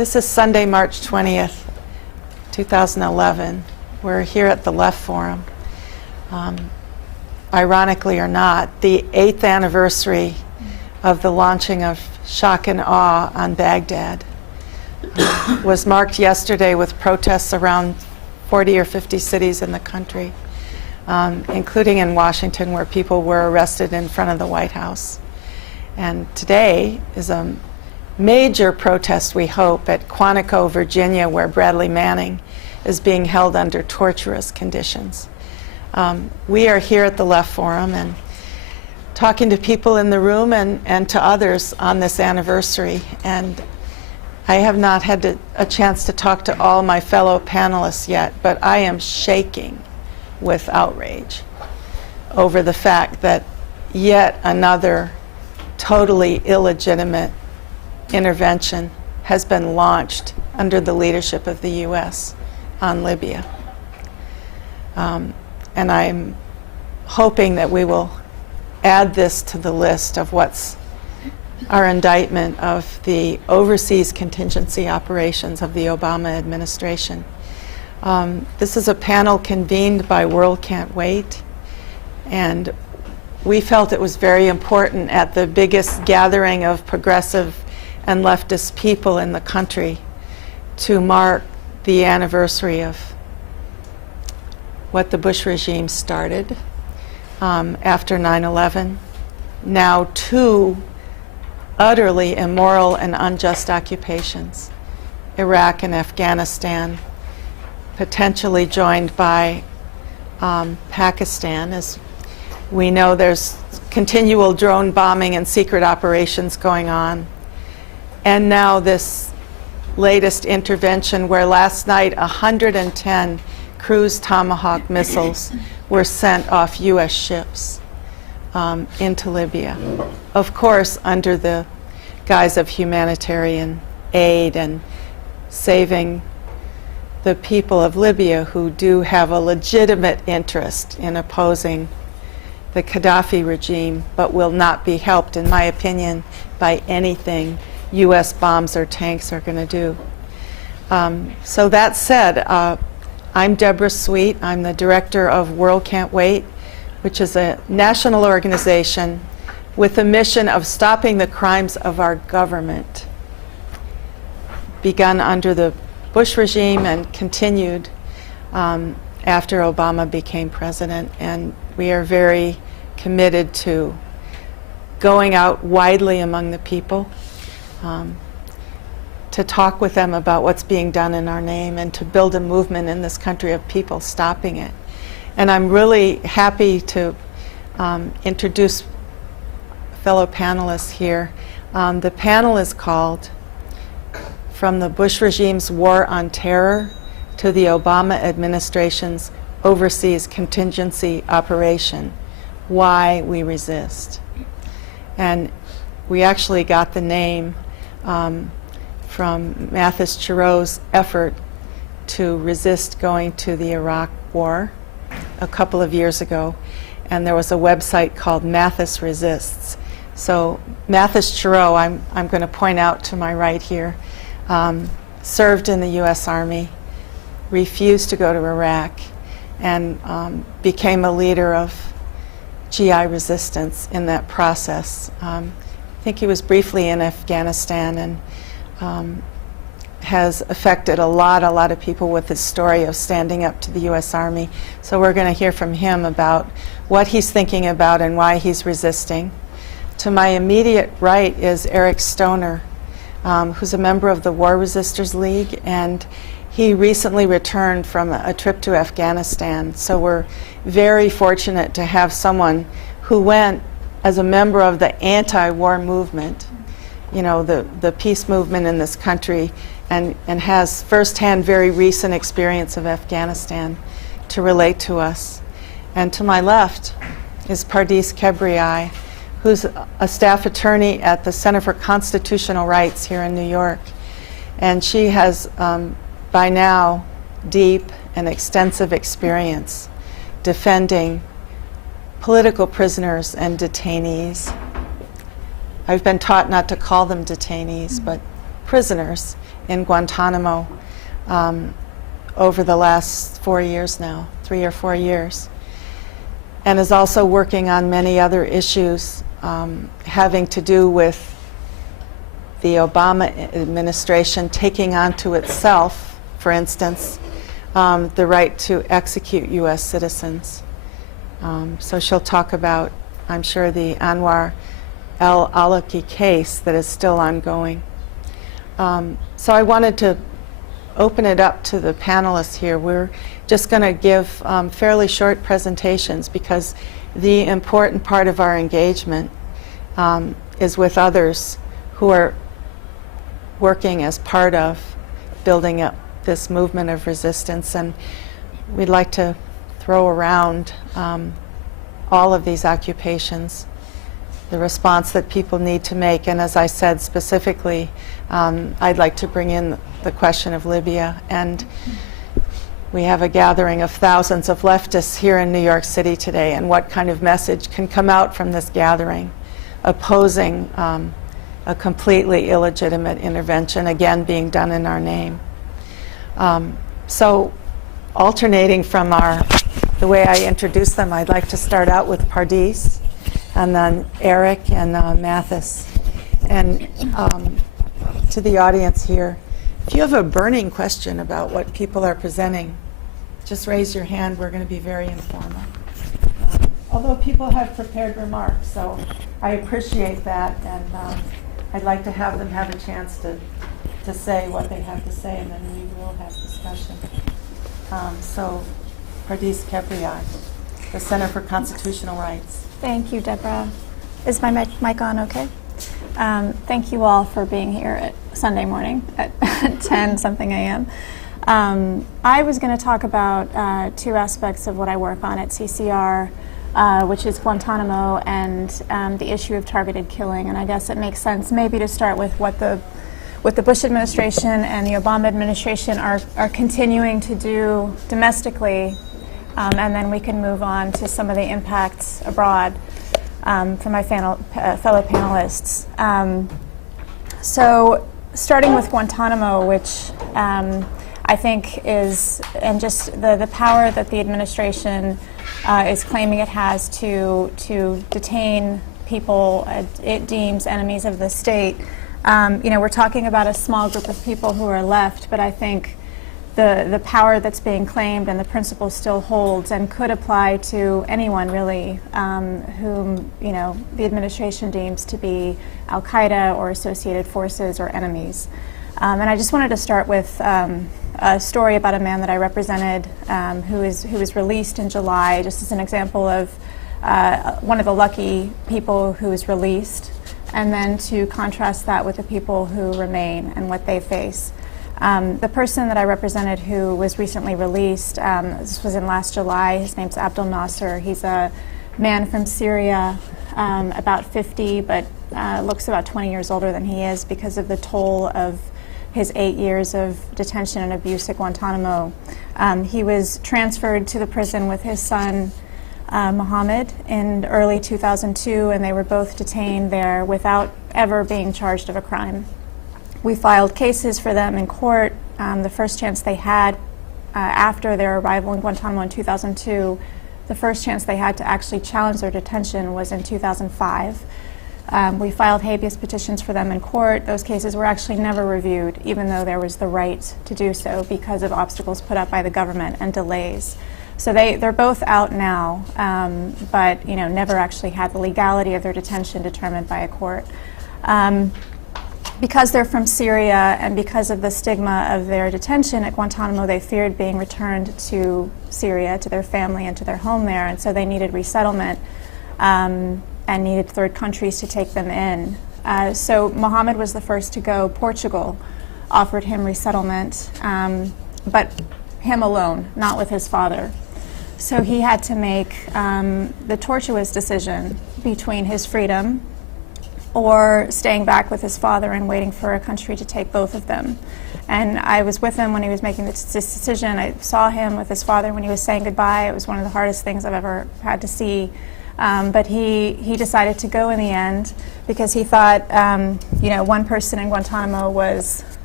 This is Sunday, March 20th, 2011. We're here at the Left Forum. Ironically or not, the 8th anniversary of the launching of Shock and Awe on Baghdad was marked yesterday with protests around 40 or 50 cities in the country, including in Washington, where people were arrested in front of the White House. And today is a major protest, we hope, at Quantico, Virginia, where Bradley Manning is being held under torturous conditions. We are here at the Left Forum and talking to people in the room and to others on this anniversary. And I have not had a chance to talk to all my fellow panelists yet, but I am shaking with outrage over the fact that yet another totally illegitimate intervention has been launched under the leadership of the U.S. on Libya. And I'm hoping that we will add this to the list of what's our indictment of the overseas contingency operations of the Obama administration. This is a panel convened by World Can't Wait, and we felt it was very important at the biggest gathering of progressive and leftist people in the country to mark the anniversary of what the Bush regime started after 9/11. Now 2 utterly immoral and unjust occupations, Iraq and Afghanistan, potentially joined by Pakistan. As we know, there's continual drone bombing and secret operations going on. And now this latest intervention where last night 110 cruise Tomahawk missiles were sent off U.S. ships into Libya. Of course, under the guise of humanitarian aid and saving the people of Libya who do have a legitimate interest in opposing the Gaddafi regime, but will not be helped, in my opinion, by anything U.S. bombs or tanks are going to do. So that said, I'm Debra Sweet. I'm the director of World Can't Wait, which is a national organization with a mission of stopping the crimes of our government, begun under the Bush regime and continued after Obama became president. And we are very committed to going out widely among the people, to talk with them about what's being done in our name and to build a movement in this country of people stopping it. And I'm really happy to introduce fellow panelists here. The panel is called From the Bush Regime's War on Terror to the Obama Administration's Overseas Contingency Operation, Why We Resist. And we actually got the name from Matthis Chiroux's effort to resist going to the Iraq War a couple of years ago. And there was a website called Matthis Resists. So Matthis Chiroux, I'm going to point out to my right here, served in the U.S. Army, refused to go to Iraq, and became a leader of GI resistance in that process. I think he was briefly in Afghanistan and has affected a lot of people with his story of standing up to the U.S. Army. So we're going to hear from him about what he's thinking about and why he's resisting. To my immediate right is Eric Stoner, who's a member of the War Resistors League, and he recently returned from a trip to Afghanistan. So we're very fortunate to have someone who went as a member of the anti-war movement, you know, the peace movement in this country, and has firsthand very recent experience of Afghanistan to relate to us. And to my left is Pardiss Kebriaei, who's a staff attorney at the Center for Constitutional Rights here in New York. And she has, by now, deep and extensive experience defending political prisoners and detainees. I've been taught not to call them detainees, but prisoners in Guantanamo over the last 4 years now, 3 or 4 years, and is also working on many other issues having to do with the Obama administration taking onto itself, for instance, the right to execute U.S. citizens. So she'll talk about, I'm sure, the Anwar al-Awlaki case that is still ongoing. So I wanted to open it up to the panelists here. We're just going to give fairly short presentations because the important part of our engagement is with others who are working as part of building up this movement of resistance, and we'd like to throw around all of these occupations, the response that people need to make, and as I said specifically, I'd like to bring in the question of Libya, and we have a gathering of thousands of leftists here in New York City today, and what kind of message can come out from this gathering opposing a completely illegitimate intervention, again being done in our name. So alternating from the way I introduce them, I'd like to start out with Pardiss, and then Eric and Matthis. And to the audience here, if you have a burning question about what people are presenting, just raise your hand. We're going to be very informal. Although people have prepared remarks, so I appreciate that, and I'd like to have them have a chance to say what they have to say, and then we will have discussion. So, Pardiss Kebriaei, the Center for Constitutional Rights. Thank you, Debra. Is my mic on okay? Thank you all for being here at Sunday morning at 10-something a.m. I was going to talk about two aspects of what I work on at CCR, which is Guantanamo and the issue of targeted killing. And I guess it makes sense maybe to start with what the Bush administration and the Obama administration are continuing to do domestically, and then we can move on to some of the impacts abroad for my fellow panelists. So starting with Guantanamo, which I think is, and just the power that the administration is claiming it has to detain people it deems enemies of the state. We're talking about a small group of people who are left, but I think the power that's being claimed and the principle still holds and could apply to anyone really whom the administration deems to be Al-Qaeda or associated forces or enemies. And I just wanted to start with a story about a man that I represented who was released in July, just as an example of one of the lucky people who was released, and then to contrast that with the people who remain and what they face. The person that I represented who was recently released, this was in last July, his name's Abdel Nasser. He's a man from Syria, about 50, but looks about 20 years older than he is because of the toll of his 8 years of detention and abuse at Guantanamo. He was transferred to the prison with his son, Mohammed, in early 2002, and they were both detained there without ever being charged of a crime. We filed cases for them in court. The first chance they had after their arrival in Guantanamo in 2002, the first chance they had to actually challenge their detention was in 2005. We filed habeas petitions for them in court. Those cases were actually never reviewed, even though there was the right to do so because of obstacles put up by the government and delays. So they're both out now, but never actually had the legality of their detention determined by a court. Because they're from Syria and because of the stigma of their detention at Guantanamo, they feared being returned to Syria, to their family and to their home there, and so they needed resettlement and needed third countries to take them in. So Mohammed was the first to go. Portugal offered him resettlement, but him alone, not with his father. So he had to make the tortuous decision between his freedom or staying back with his father and waiting for a country to take both of them. And I was with him when he was making this decision. I saw him with his father when he was saying goodbye. It was one of the hardest things I've ever had to see. But he decided to go in the end because he thought, one person in Guantanamo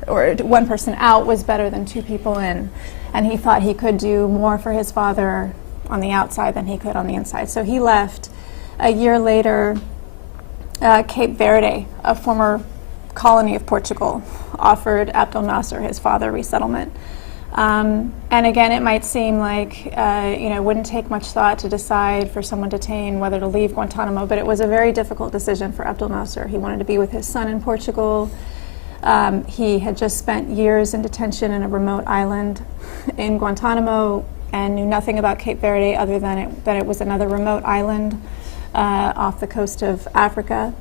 or one person out was better than two people in. And he thought he could do more for his father on the outside than he could on the inside. So he left. A year later, Cape Verde, a former colony of Portugal, offered Abdel Nasser, his father, resettlement. And again, it might seem like, it wouldn't take much thought to decide for someone detained whether to leave Guantanamo, but it was a very difficult decision for Abdel Nasser. He wanted to be with his son in Portugal. He had just spent years in detention in a remote island in Guantanamo and knew nothing about Cape Verde other than that it was another remote island off the coast of Africa.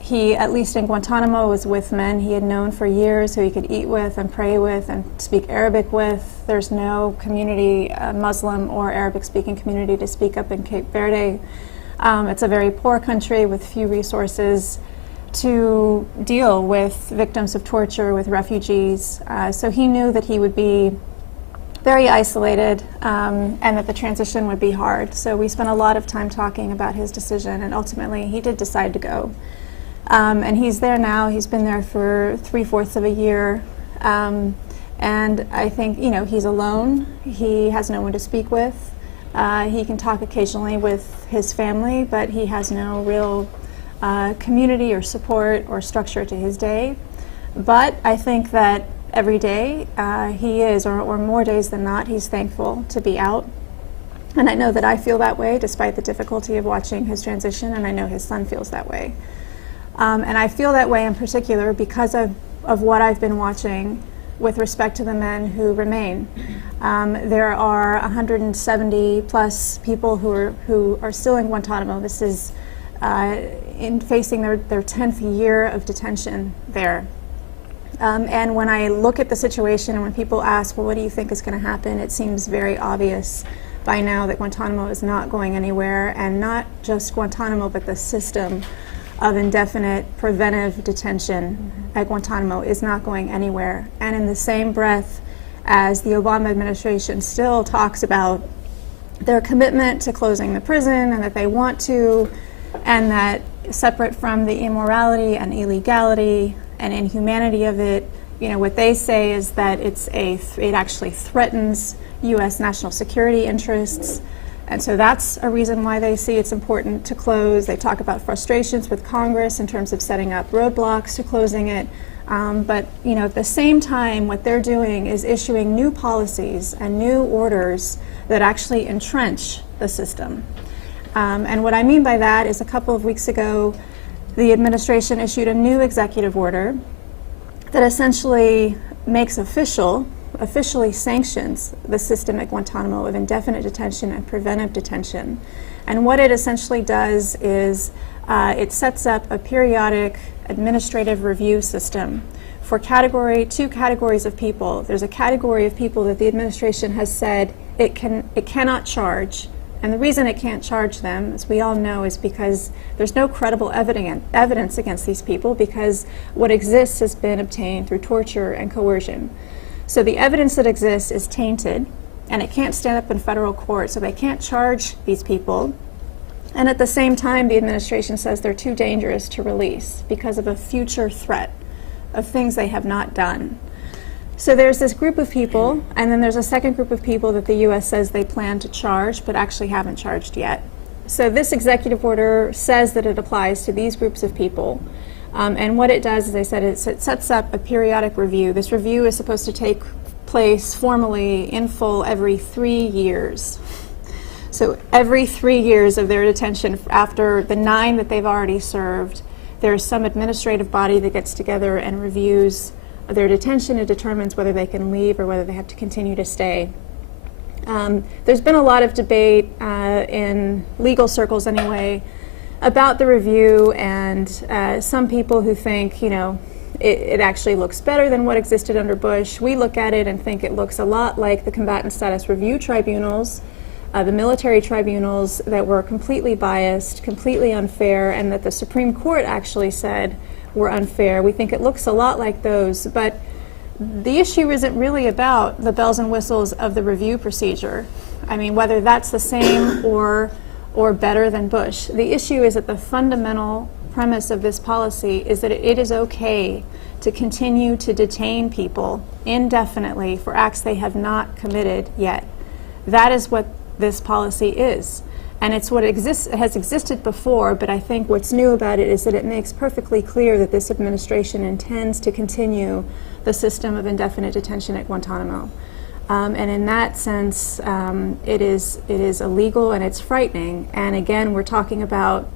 He, at least in Guantanamo, was with men he had known for years who he could eat with and pray with and speak Arabic with. There's no community, Muslim or Arabic-speaking community, to speak up in Cape Verde. It's a very poor country with few resources to deal with victims of torture, with refugees. So he knew that he would be very isolated and that the transition would be hard. So we spent a lot of time talking about his decision, and ultimately he did decide to go. And he's there now. He's been there for 3/4 of a year. And I think, he's alone. He has no one to speak with. He can talk occasionally with his family, but he has no real community or support or structure to his day. But I think that every day he is, or more days than not, he's thankful to be out. And I know that I feel that way despite the difficulty of watching his transition, and I know his son feels that way. And I feel that way in particular because of what I've been watching with respect to the men who remain. There are 170 plus people who are still in Guantanamo. This is in facing their 10th year of detention there. And when I look at the situation and when people ask, well, what do you think is going to happen? It seems very obvious by now that Guantanamo is not going anywhere, and not just Guantanamo, but the system of indefinite preventive detention at Guantanamo is not going anywhere. And in the same breath as the Obama administration still talks about their commitment to closing the prison and that they want to, and that separate from the immorality and illegality and inhumanity of it, what they say is that it actually threatens U.S. national security interests. And so that's a reason why they see it's important to close. They talk about frustrations with Congress in terms of setting up roadblocks to closing it. But at the same time, what they're doing is issuing new policies and new orders that actually entrench the system. And what I mean by that is a couple of weeks ago, the administration issued a new executive order that essentially makes officially sanctions the system at Guantanamo of indefinite detention and preventive detention. And what it essentially does is it sets up a periodic administrative review system for two categories of people. There's a category of people that the administration has said it cannot charge. And the reason it can't charge them, as we all know, is because there's no credible evidence against these people, because what exists has been obtained through torture and coercion. So the evidence that exists is tainted, and it can't stand up in federal court, so they can't charge these people. And at the same time, the administration says they're too dangerous to release because of a future threat of things they have not done. So there's this group of people, and then there's a second group of people that the U.S. says they plan to charge, but actually haven't charged yet. So this executive order says that it applies to these groups of people. And what it does, as I said, it sets up a periodic review. This review is supposed to take place formally in full every 3 years. So every 3 years of their detention, after the 9 that they've already served, there's some administrative body that gets together and reviews their detention and determines whether they can leave or whether they have to continue to stay. There's been a lot of debate in legal circles anyway about the review, and some people who think, it actually looks better than what existed under Bush. We look at it and think it looks a lot like the combatant status review tribunals, the military tribunals that were completely biased, completely unfair, and that the Supreme Court actually said were unfair. We think it looks a lot like those, but the issue isn't really about the bells and whistles of the review procedure. I mean, whether that's the same or or better than Bush. The issue is that the fundamental premise of this policy is that it is okay to continue to detain people indefinitely for acts they have not committed yet. That is what this policy is. And it's what has existed before, but I think what's new about it is that it makes perfectly clear that this administration intends to continue the system of indefinite detention at Guantanamo. And in that sense, it is illegal and it's frightening. And again, we're talking about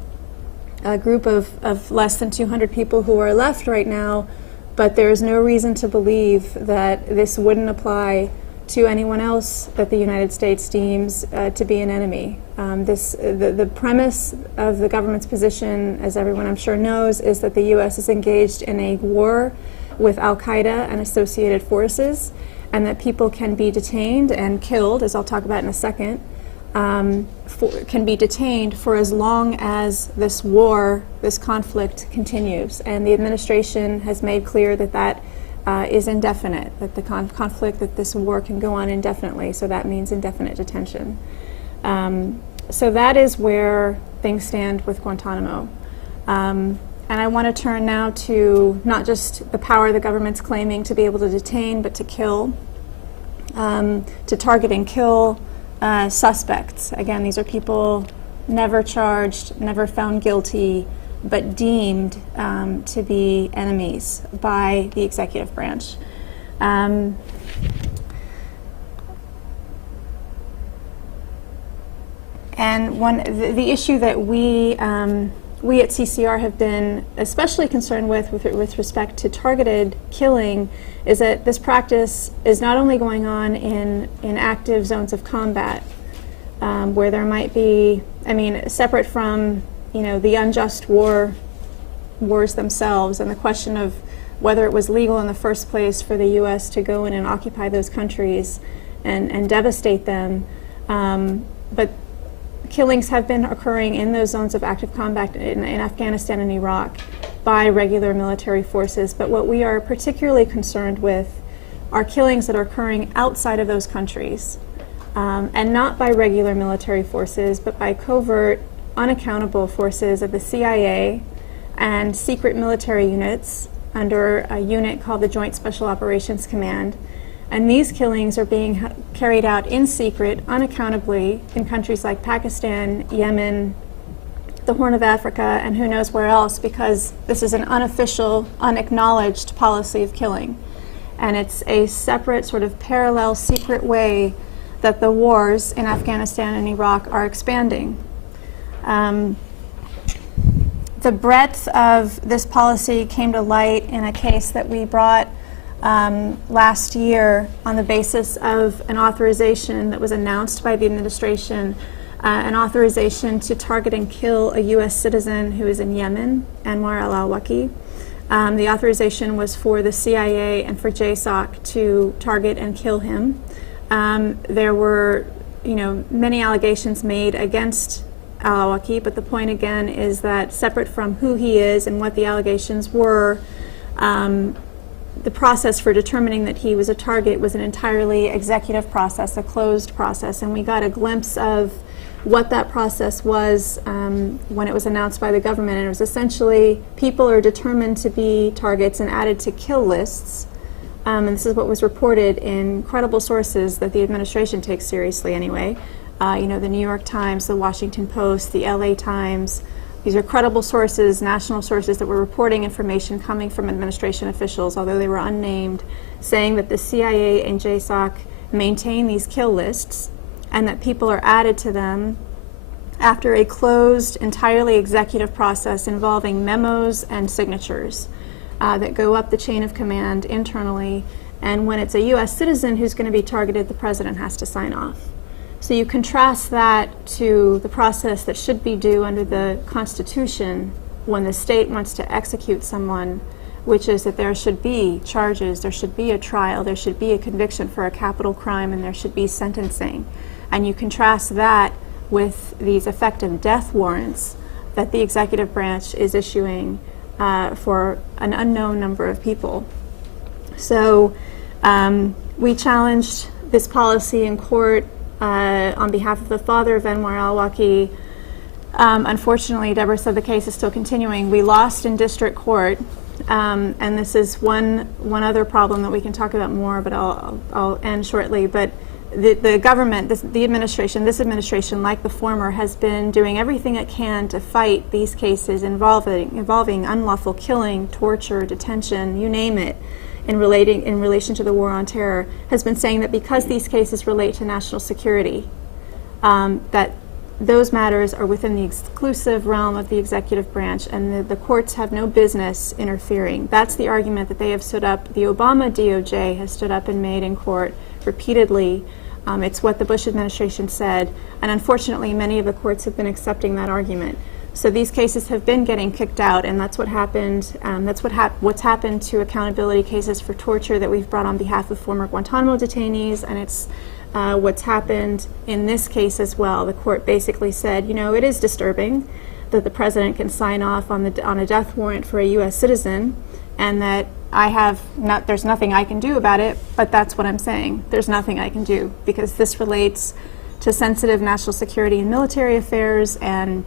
a group of less than 200 people who are left right now, but there is no reason to believe that this wouldn't apply to anyone else that the United States deems to be an enemy. The premise of the government's position, as everyone I'm sure knows, is that the U.S. is engaged in a war with al-Qaeda and associated forces, and that people can be detained and killed, as I'll talk about in a second, can be detained for as long as this war, this conflict continues. And the administration has made clear that that is indefinite, that the conflict, that this war can go on indefinitely, so that means indefinite detention. So that is where things stand with Guantanamo. And I want to turn now to not just the power the government's claiming to be able to detain, but to kill, to target and kill suspects. Again, these are people never charged, never found guilty, but deemed to be enemies by the executive branch. And the issue that we at CCR have been especially concerned with respect to targeted killing is that this practice is not only going on in active zones of combat, where there might be, I mean, separate from the unjust wars themselves and the question of whether it was legal in the first place for the U.S. to go in and occupy those countries and devastate them. But killings have been occurring in those zones of active combat in Afghanistan and Iraq by regular military forces. But what we are particularly concerned with are killings that are occurring outside of those countries, and not by regular military forces, but by covert, unaccountable forces of the CIA and secret military units under a unit called the Joint Special Operations Command. And these killings are being carried out in secret, unaccountably, in countries like Pakistan, Yemen, the Horn of Africa, and who knows where else, because this is an unofficial, unacknowledged policy of killing. And it's a separate, sort of parallel, secret way that the wars in Afghanistan and Iraq are expanding. The breadth of this policy came to light in a case that we brought last year on the basis of an authorization that was announced by the administration, an authorization to target and kill a U.S. citizen who is in Yemen, Anwar al-Awlaki. The authorization was for the CIA and for JSOC to target and kill him. There were, many allegations made against al-Awlaki, but the point again is that separate from who he is and what the allegations were, the process for determining that he was a target was an entirely executive process, a closed process, and we got a glimpse of what that process was when it was announced by the government. And it was essentially people are determined to be targets and added to kill lists. And this is what was reported in credible sources that the administration takes seriously anyway. The New York Times, the Washington Post, the LA Times. These are credible sources, national sources that were reporting information coming from administration officials, although they were unnamed, saying that the CIA and JSOC maintain these kill lists and that people are added to them after a closed, entirely executive process involving memos and signatures that go up the chain of command internally. And when it's a U.S. citizen who's going to be targeted, the president has to sign off. So you contrast that to the process that should be due under the Constitution when the state wants to execute someone, which is that there should be charges, there should be a trial, there should be a conviction for a capital crime, and there should be sentencing. And you contrast that with these effective death warrants that the executive branch is issuing for an unknown number of people. So we challenged this policy in court on behalf of the father of Anwar al-Awlaki, Unfortunately, Debra said the case is still continuing. We lost in district court, and this is one other problem that we can talk about more, but I'll end shortly. But the government, this administration, like the former, has been doing everything it can to fight these cases involving unlawful killing, torture, detention, you name it, in relation to the war on terror, has been saying that because these cases relate to national security, that those matters are within the exclusive realm of the executive branch, and the courts have no business interfering. That's the argument that they have stood up. The Obama DOJ has stood up and made in court repeatedly. It's what the Bush administration said, and unfortunately many of the courts have been accepting that argument. So these cases have been getting kicked out, and that's what happened. That's what's happened to accountability cases for torture that we've brought on behalf of former Guantanamo detainees, and it's what's happened in this case as well. The court basically said, you know, it is disturbing that the president can sign off on a death warrant for a U.S. citizen, and that there's nothing I can do about it, but that's what I'm saying. There's nothing I can do because this relates to sensitive national security and military affairs, and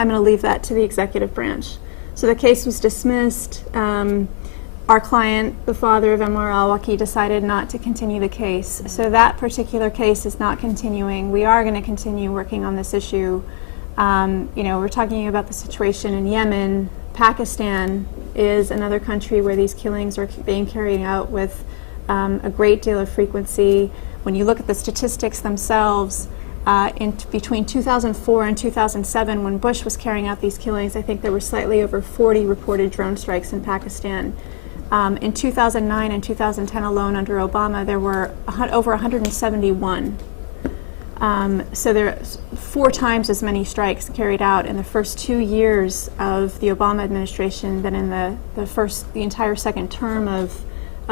I'm going to leave that to the executive branch. So the case was dismissed. Our client, the father of Anwar al-Awlaki, decided not to continue the case. So that particular case is not continuing. We are going to continue working on this issue. We're talking about the situation in Yemen. Pakistan is another country where these killings are being carried out with a great deal of frequency. When you look at the statistics themselves, between 2004 and 2007, when Bush was carrying out these killings, I think there were slightly over 40 reported drone strikes in Pakistan. In 2009 and 2010 alone, under Obama, there were over 171. So there are 4 times as many strikes carried out in the first 2 years of the Obama administration than in the entire second term of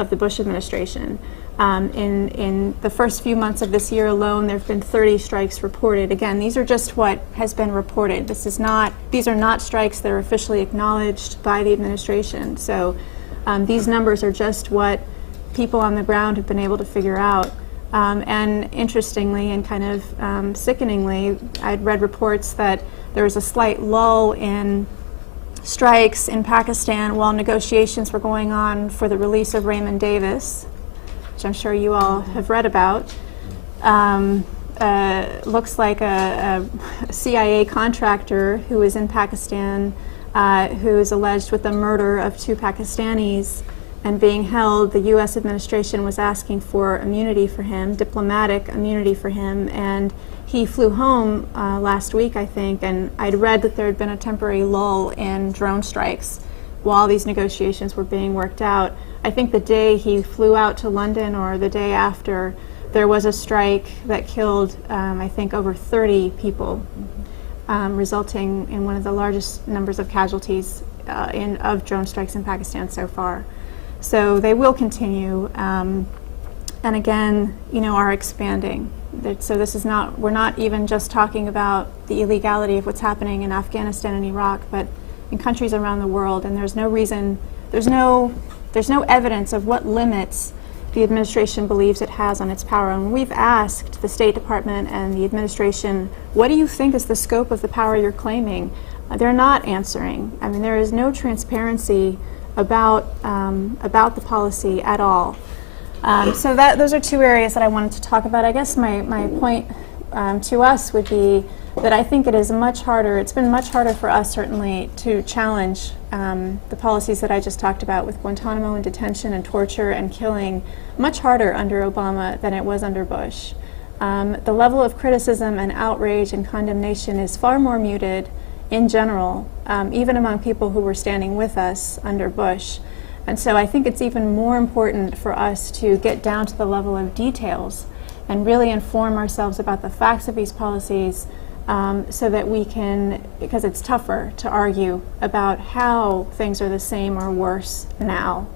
the Bush administration. In the first few months of this year alone, there have been 30 strikes reported. Again, these are just what has been reported. These are not strikes that are officially acknowledged by the administration. So these numbers are just what people on the ground have been able to figure out. And interestingly and kind of sickeningly, I'd read reports that there was a slight lull in strikes in Pakistan while negotiations were going on for the release of Raymond Davis, which I'm sure you all have read about. Looks like a CIA contractor who is in Pakistan, who is alleged with the murder of 2 Pakistanis and being held. The U.S. administration was asking for immunity for him, diplomatic immunity for him, and he flew home last week, I think, and I'd read that there had been a temporary lull in drone strikes while these negotiations were being worked out. I think the day he flew out to London or the day after, there was a strike that killed, I think, over 30 people, resulting in one of the largest numbers of casualties of drone strikes in Pakistan so far. So they will continue, and again, are expanding. So this is not, we're not even just talking about the illegality of what's happening in Afghanistan and Iraq, but in countries around the world, and there's no reason, there's no evidence of what limits the administration believes it has on its power. And we've asked the State Department and the administration, what do you think is the scope of the power you're claiming? They're not answering. I mean, there is no transparency about the policy at all. So those are 2 areas that I wanted to talk about. I guess my point to us would be that I think it is much harder, it's been much harder for us certainly to challenge the policies that I just talked about with Guantanamo and detention and torture and killing, much harder under Obama than it was under Bush. The level of criticism and outrage and condemnation is far more muted in general, even among people who were standing with us under Bush. And so I think it's even more important for us to get down to the level of details and really inform ourselves about the facts of these policies, so that we can, because it's tougher to argue about how things are the same or worse now.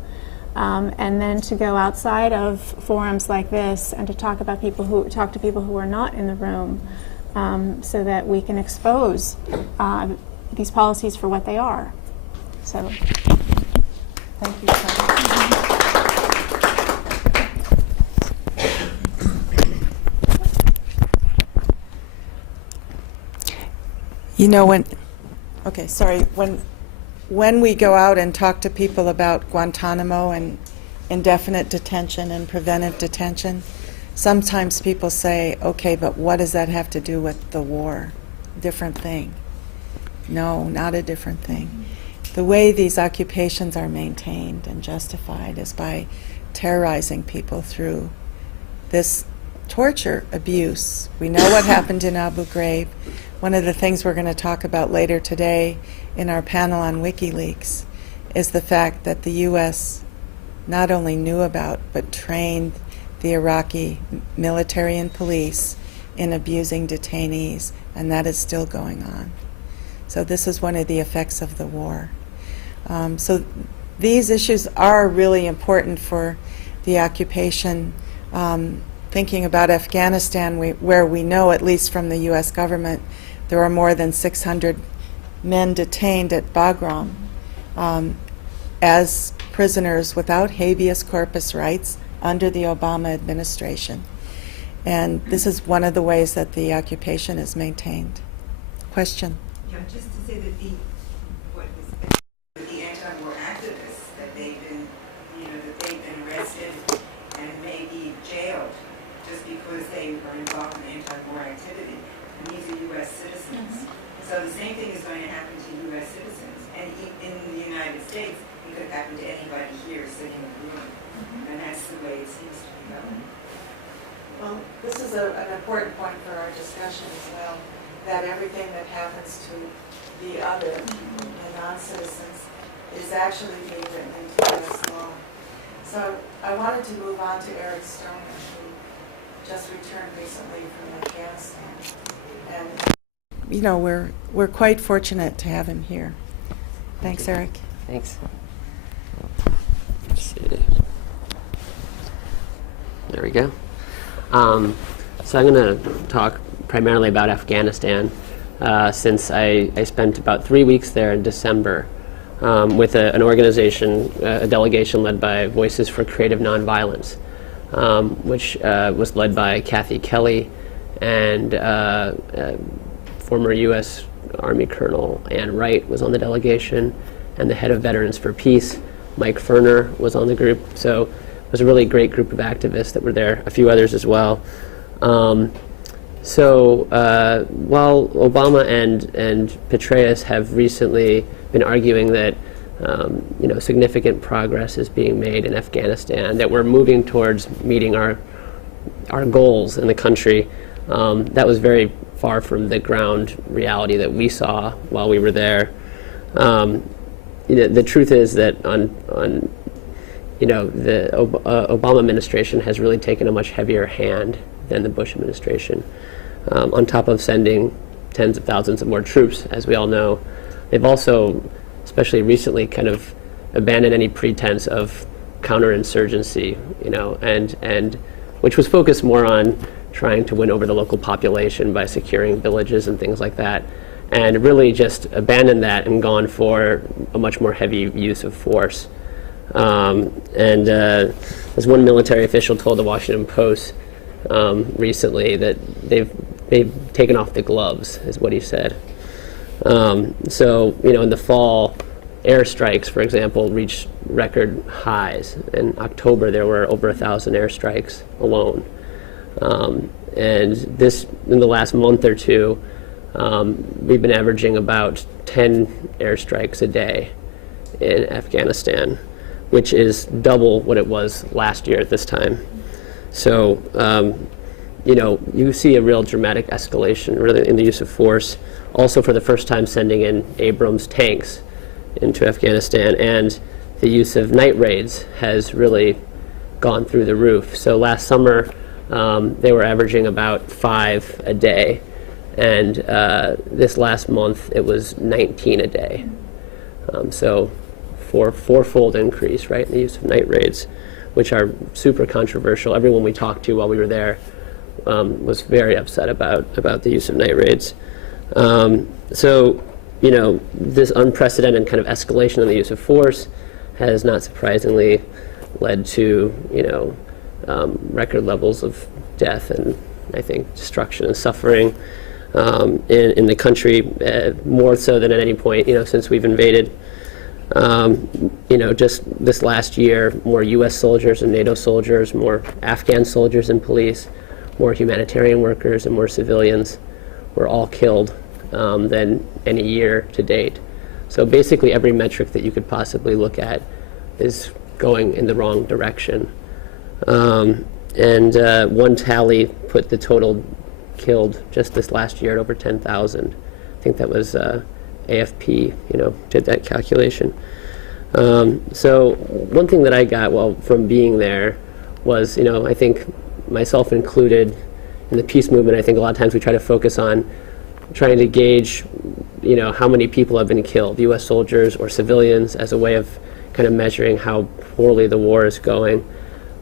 And then to go outside of forums like this and to talk to people who are not in the room, so that we can expose these policies for what they are. So, thank you. You know, when we go out and talk to people about Guantanamo and indefinite detention and preventive detention, sometimes people say, okay, but what does that have to do with the war? Different thing. No, not a different thing. The way these occupations are maintained and justified is by terrorizing people through this torture, abuse. We know what happened in Abu Ghraib. One of the things we're going to talk about later today in our panel on WikiLeaks is the fact that the U.S. not only knew about but trained the Iraqi military and police in abusing detainees, and that is still going on. So this is one of the effects of the war. So these issues are really important for the occupation. Thinking about Afghanistan, where we know, at least from the U.S. government, there are more than 600 men detained at Bagram as prisoners without habeas corpus rights under the Obama administration. And this is one of the ways that the occupation is maintained. Question? Yeah, just to say that the anti-war activists, that they've been, that they've been arrested and maybe jailed just because they are involved in anti-war activity. And these are U.S. citizens. So the same thing is going to happen to U.S. citizens. And in the United States, it could happen to anybody here sitting in the room. And that's the way it seems to be going. Well, this is an important point for our discussion as well, that everything that happens to the other, the non-citizens, is actually being written into U.S. law. So I wanted to move on to Eric Stone, who just returned recently from Afghanistan. And, we're quite fortunate to have him here. Thanks, Eric. Thanks. Let's see. There we go. So I'm going to talk primarily about Afghanistan, since I spent about 3 weeks there in December with an organization, a delegation led by Voices for Creative Nonviolence, which was led by Kathy Kelly and former U.S. Army Colonel Ann Wright was on the delegation, and the head of Veterans for Peace, Mike Ferner, was on the group. So it was a really great group of activists that were there, a few others as well. So while Obama and Petraeus have recently been arguing that significant progress is being made in Afghanistan, that we're moving towards meeting our goals in the country, that was very far from the ground reality that we saw while we were there. The truth is that the Obama administration has really taken a much heavier hand than the Bush administration. On top of sending tens of thousands of more troops, as we all know, they've also, especially recently, kind of abandoned any pretense of counterinsurgency, and which was focused more on trying to win over the local population by securing villages and things like that, and really just abandoned that and gone for a much more heavy use of force. As one military official told the Washington Post recently, that they've taken off the gloves, is what he said. So in the fall, airstrikes, for example, reached record highs. In October, there were over 1,000 airstrikes alone. And this, in the last month or two, we've been averaging about 10 airstrikes a day in Afghanistan, which is double what it was last year at this time. So, you see a real dramatic escalation really in the use of force. Also, for the first time, sending in Abrams tanks into Afghanistan, and the use of night raids has really gone through the roof. So last summer, they were averaging about 5 a day, and this last month it was 19 a day. So fourfold increase, right, in the use of night raids, which are super controversial. Everyone we talked to while we were there was very upset about the use of night raids. So, this unprecedented kind of escalation in the use of force has not surprisingly led to, record levels of death and, I think, destruction and suffering. in the country, more so than at any point, since we've invaded. Just this last year, more U.S. soldiers and NATO soldiers, more Afghan soldiers and police, more humanitarian workers and more civilians were all killed than any year to date. So basically every metric that you could possibly look at is going in the wrong direction. One tally put the total killed just this last year at over 10,000. I think that was AFP, did that calculation. So one thing that I got, from being there was, I think myself included in the peace movement, I think a lot of times we try to focus on trying to gauge, how many people have been killed, U.S. soldiers or civilians, as a way of kind of measuring how poorly the war is going.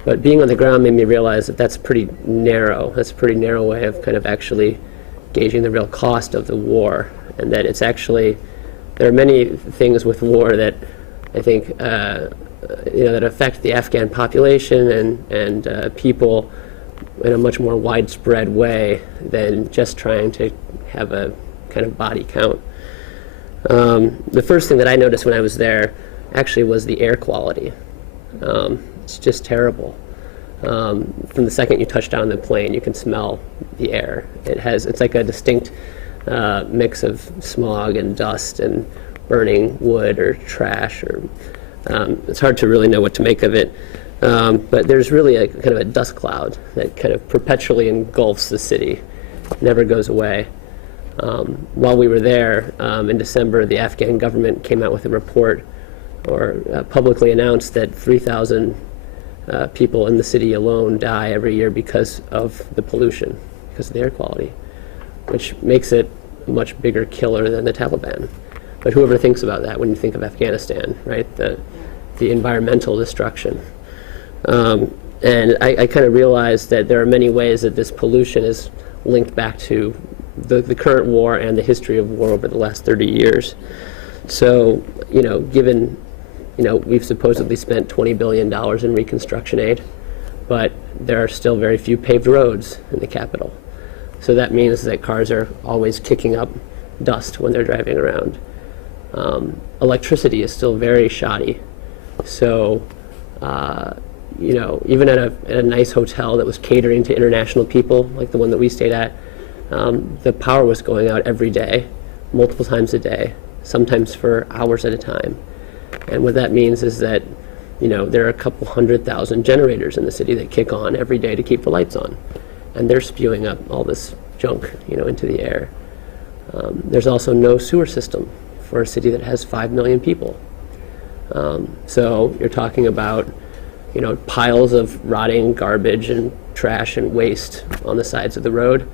But being on the ground made me realize that that's pretty narrow. That's a pretty narrow way of kind of actually gauging the real cost of the war, and that it's actually, there are many things with war that I think that affect the Afghan population and people in a much more widespread way than just trying to have a kind of body count. The first thing that I noticed when I was there actually was the air quality. It's just terrible. From the second you touch down the plane, you can smell the air. It's like a distinct mix of smog and dust and burning wood or trash, or it's hard to really know what to make of it. But there's really a kind of a dust cloud that kind of perpetually engulfs the city, never goes away. While we were there in December, the Afghan government came out with a report, or publicly announced that 3,000 people in the city alone die every year because of the pollution, because of the air quality, which makes it a much bigger killer than the Taliban. But whoever thinks about that when you think of Afghanistan, right? The environmental destruction. And I kind of realized that there are many ways that this pollution is linked back to the current war and the history of war over the last 30 years. So, given, we've supposedly spent $20 billion in reconstruction aid, but there are still very few paved roads in the capital. So that means that cars are always kicking up dust when they're driving around. Electricity is still very shoddy. So, even at a nice hotel that was catering to international people, like the one that we stayed at, the power was going out every day, multiple times a day, sometimes for hours at a time. And what that means is that, there are a couple 100,000 generators in the city that kick on every day to keep the lights on. And they're spewing up all this junk, into the air. There's also no sewer system for a city that has 5 million people. So you're talking about, piles of rotting garbage and trash and waste on the sides of the road.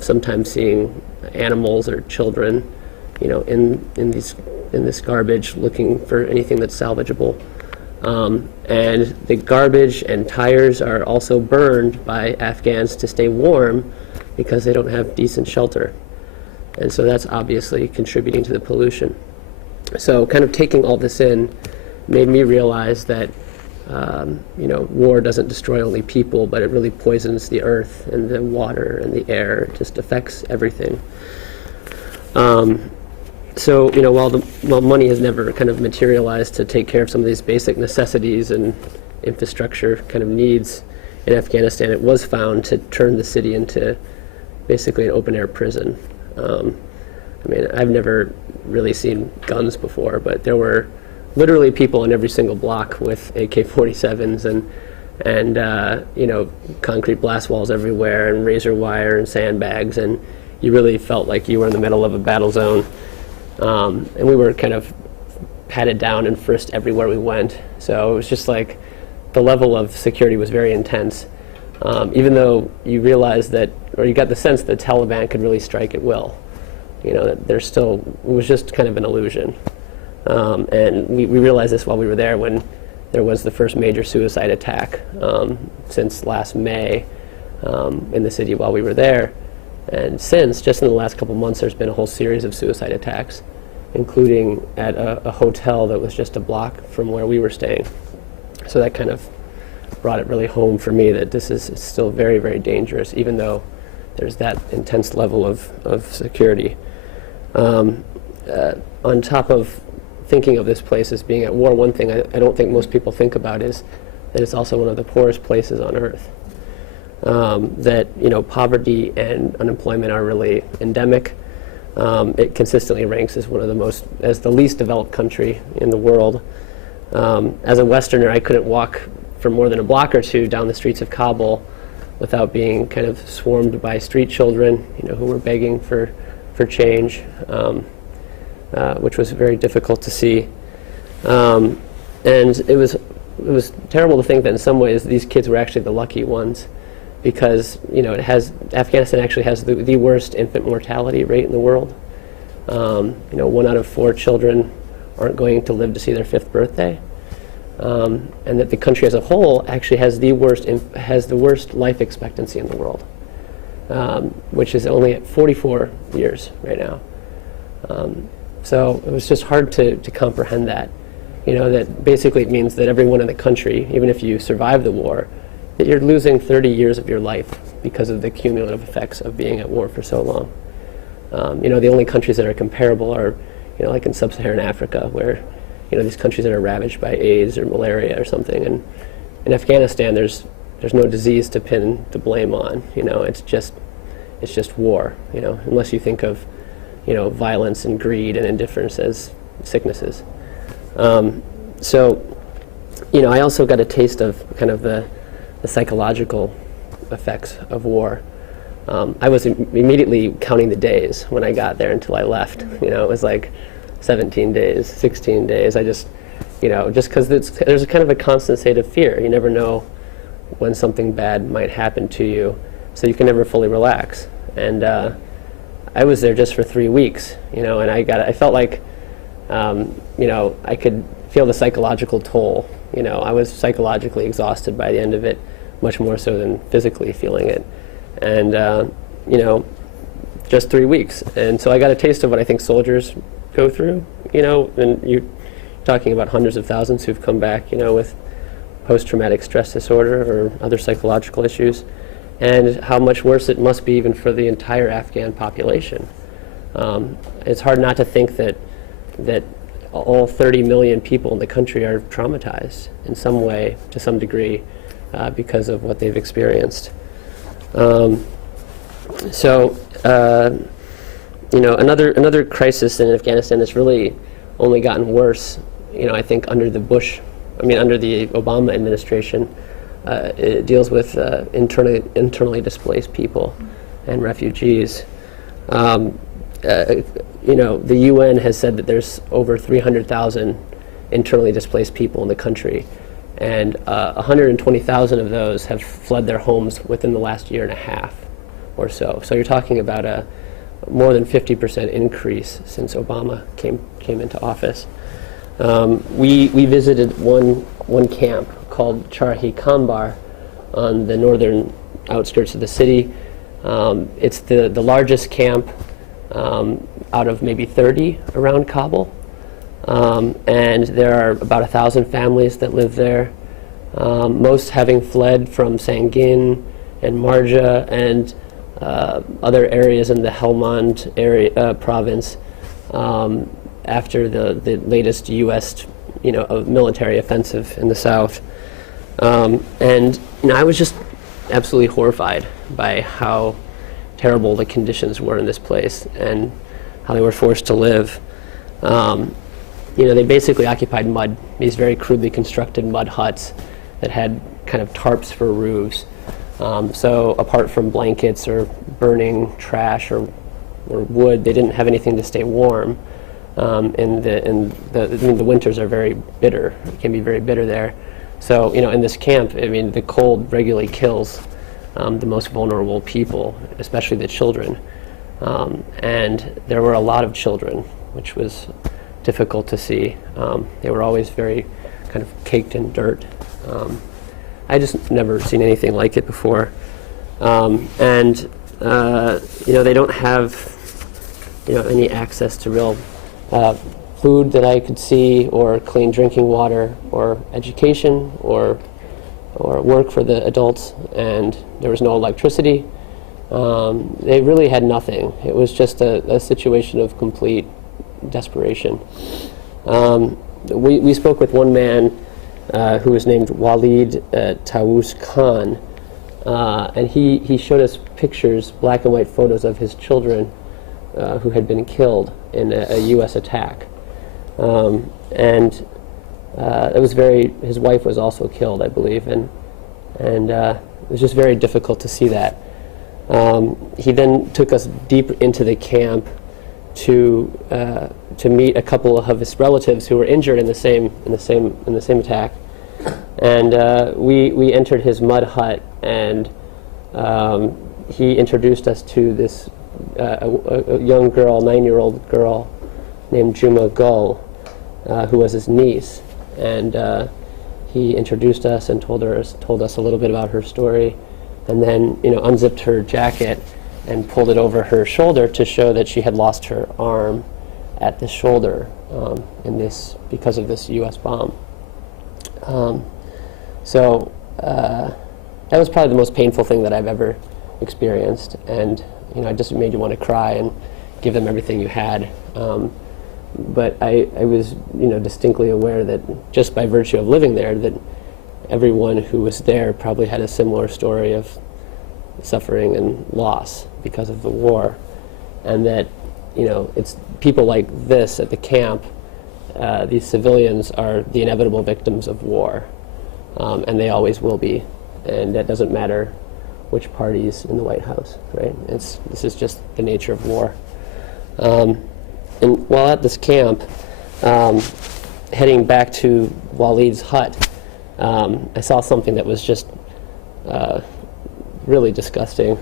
Sometimes seeing animals or children, in this garbage, looking for anything that's salvageable. And the garbage and tires are also burned by Afghans to stay warm because they don't have decent shelter. And so that's obviously contributing to the pollution. So kind of taking all this in made me realize that war doesn't destroy only people, but it really poisons the earth and the water and the air. It just affects everything. So, while money has never kind of materialized to take care of some of these basic necessities and infrastructure kind of needs in Afghanistan, it was found to turn the city into basically an open-air prison. I've never really seen guns before, but there were literally people in every single block with AK-47s and concrete blast walls everywhere and razor wire and sandbags, and you really felt like you were in the middle of a battle zone. And we were kind of patted down and frisked everywhere we went. So it was just like the level of security was very intense. Even though you realized that, or you got the sense that Taliban could really strike at will. That there's still, it was just kind of an illusion. And we realized this while we were there when there was the first major suicide attack since last May in the city while we were there. And since, just in the last couple months, there's been a whole series of suicide attacks, including at a hotel that was just a block from where we were staying. So that kind of brought it really home for me that this is still very, very dangerous, even though there's that intense level of security. On top of thinking of this place as being at war, one thing I don't think most people think about is that it's also one of the poorest places on earth. That, you know, poverty and unemployment are really endemic. It consistently ranks as as the least developed country in the world. As a Westerner, I couldn't walk for more than a block or two down the streets of Kabul without being kind of swarmed by street children, you know, who were begging for change, which was very difficult to see. And it was terrible to think that in some ways these kids were actually the lucky ones, because, you know, Afghanistan actually has the worst infant mortality rate in the world. You know, 1 out of 4 children aren't going to live to see their 5th birthday. And that the country as a whole actually has the worst life expectancy in the world, which is only at 44 years right now. So it was just hard to comprehend that. You know, that basically it means that everyone in the country, even if you survive the war, that you're losing 30 years of your life because of the cumulative effects of being at war for so long. You know, the only countries that are comparable are, you know, like in sub-Saharan Africa, where, you know, these countries that are ravaged by AIDS or malaria or something. And in Afghanistan, there's no disease to pin the blame on. You know, it's just war. You know, unless you think of, you know, violence and greed and indifference as sicknesses. So, you know, I also got a taste of kind of the psychological effects of war. I was immediately counting the days when I got there until I left. You know, it was like 17 days, 16 days. I just, you know, just because there's a kind of a constant state of fear. You never know when something bad might happen to you, so you can never fully relax. And I was there just for 3 weeks, you know, and I felt like, you know, I could feel the psychological toll. You know, I was psychologically exhausted by the end of it, much more so than physically feeling it. And, you know, just 3 weeks. And so I got a taste of what I think soldiers go through, you know, and you're talking about hundreds of thousands who've come back, you know, with post-traumatic stress disorder or other psychological issues, and how much worse it must be even for the entire Afghan population. It's hard not to think that all 30 million people in the country are traumatized in some way, to some degree, because of what they've experienced. You know, another crisis in Afghanistan that's really only gotten worse, you know, I think under the Obama administration, it deals with internally displaced people and refugees. You know, the UN has said that there's over 300,000 internally displaced people in the country, and 120,000 of those have fled their homes within the last year and a half or so. So you're talking about a more than 50% increase since Obama came into office. We visited one camp called Charkh Kambar on the northern outskirts of the city. It's the largest camp out of maybe 30 around Kabul. And there are about 1,000 families that live there, most having fled from Sangin and Marja and other areas in the Helmand area, province after the latest U.S. Military offensive in the south. And I was just absolutely horrified by how terrible the conditions were in this place and how they were forced to live. They basically occupied mud, these very crudely constructed mud huts that had kind of tarps for roofs. So apart from blankets or burning trash or wood, they didn't have anything to stay warm. The winters are very bitter. It can be very bitter there. So, in this camp, the cold regularly kills the most vulnerable people, especially the children. And there were a lot of children, which was difficult to see. They were always very kind of caked in dirt. I just never seen anything like it before. They don't have any access to real food that I could see, or clean drinking water, or education, or work for the adults, and there was no electricity. They really had nothing. It was just a situation of complete desperation. We spoke with one man who was named Walid Tawus Khan, and he showed us pictures, black and white photos of his children who had been killed in a U.S. attack. And it was his wife was also killed, I believe, and it was just very difficult to see that. He then took us deep into the camp to meet a couple of his relatives who were injured in the same attack, and we entered his mud hut, and he introduced us to this a young girl, 9-year-old girl named Juma Gul, who was his niece, and he introduced us and told us a little bit about her story, and then unzipped her jacket and pulled it over her shoulder to show that she had lost her arm at the shoulder because of this U.S. bomb. So that was probably the most painful thing that I've ever experienced, and it just made you want to cry and give them everything you had. But I was distinctly aware that just by virtue of living there, that everyone who was there probably had a similar story of suffering and loss because of the war, and that it's people like this at the camp. These civilians are the inevitable victims of war, and they always will be, and that doesn't matter which party's in the White House, right? This is just the nature of war. And while at this camp, heading back to Walid's hut, I saw something that was just really disgusting.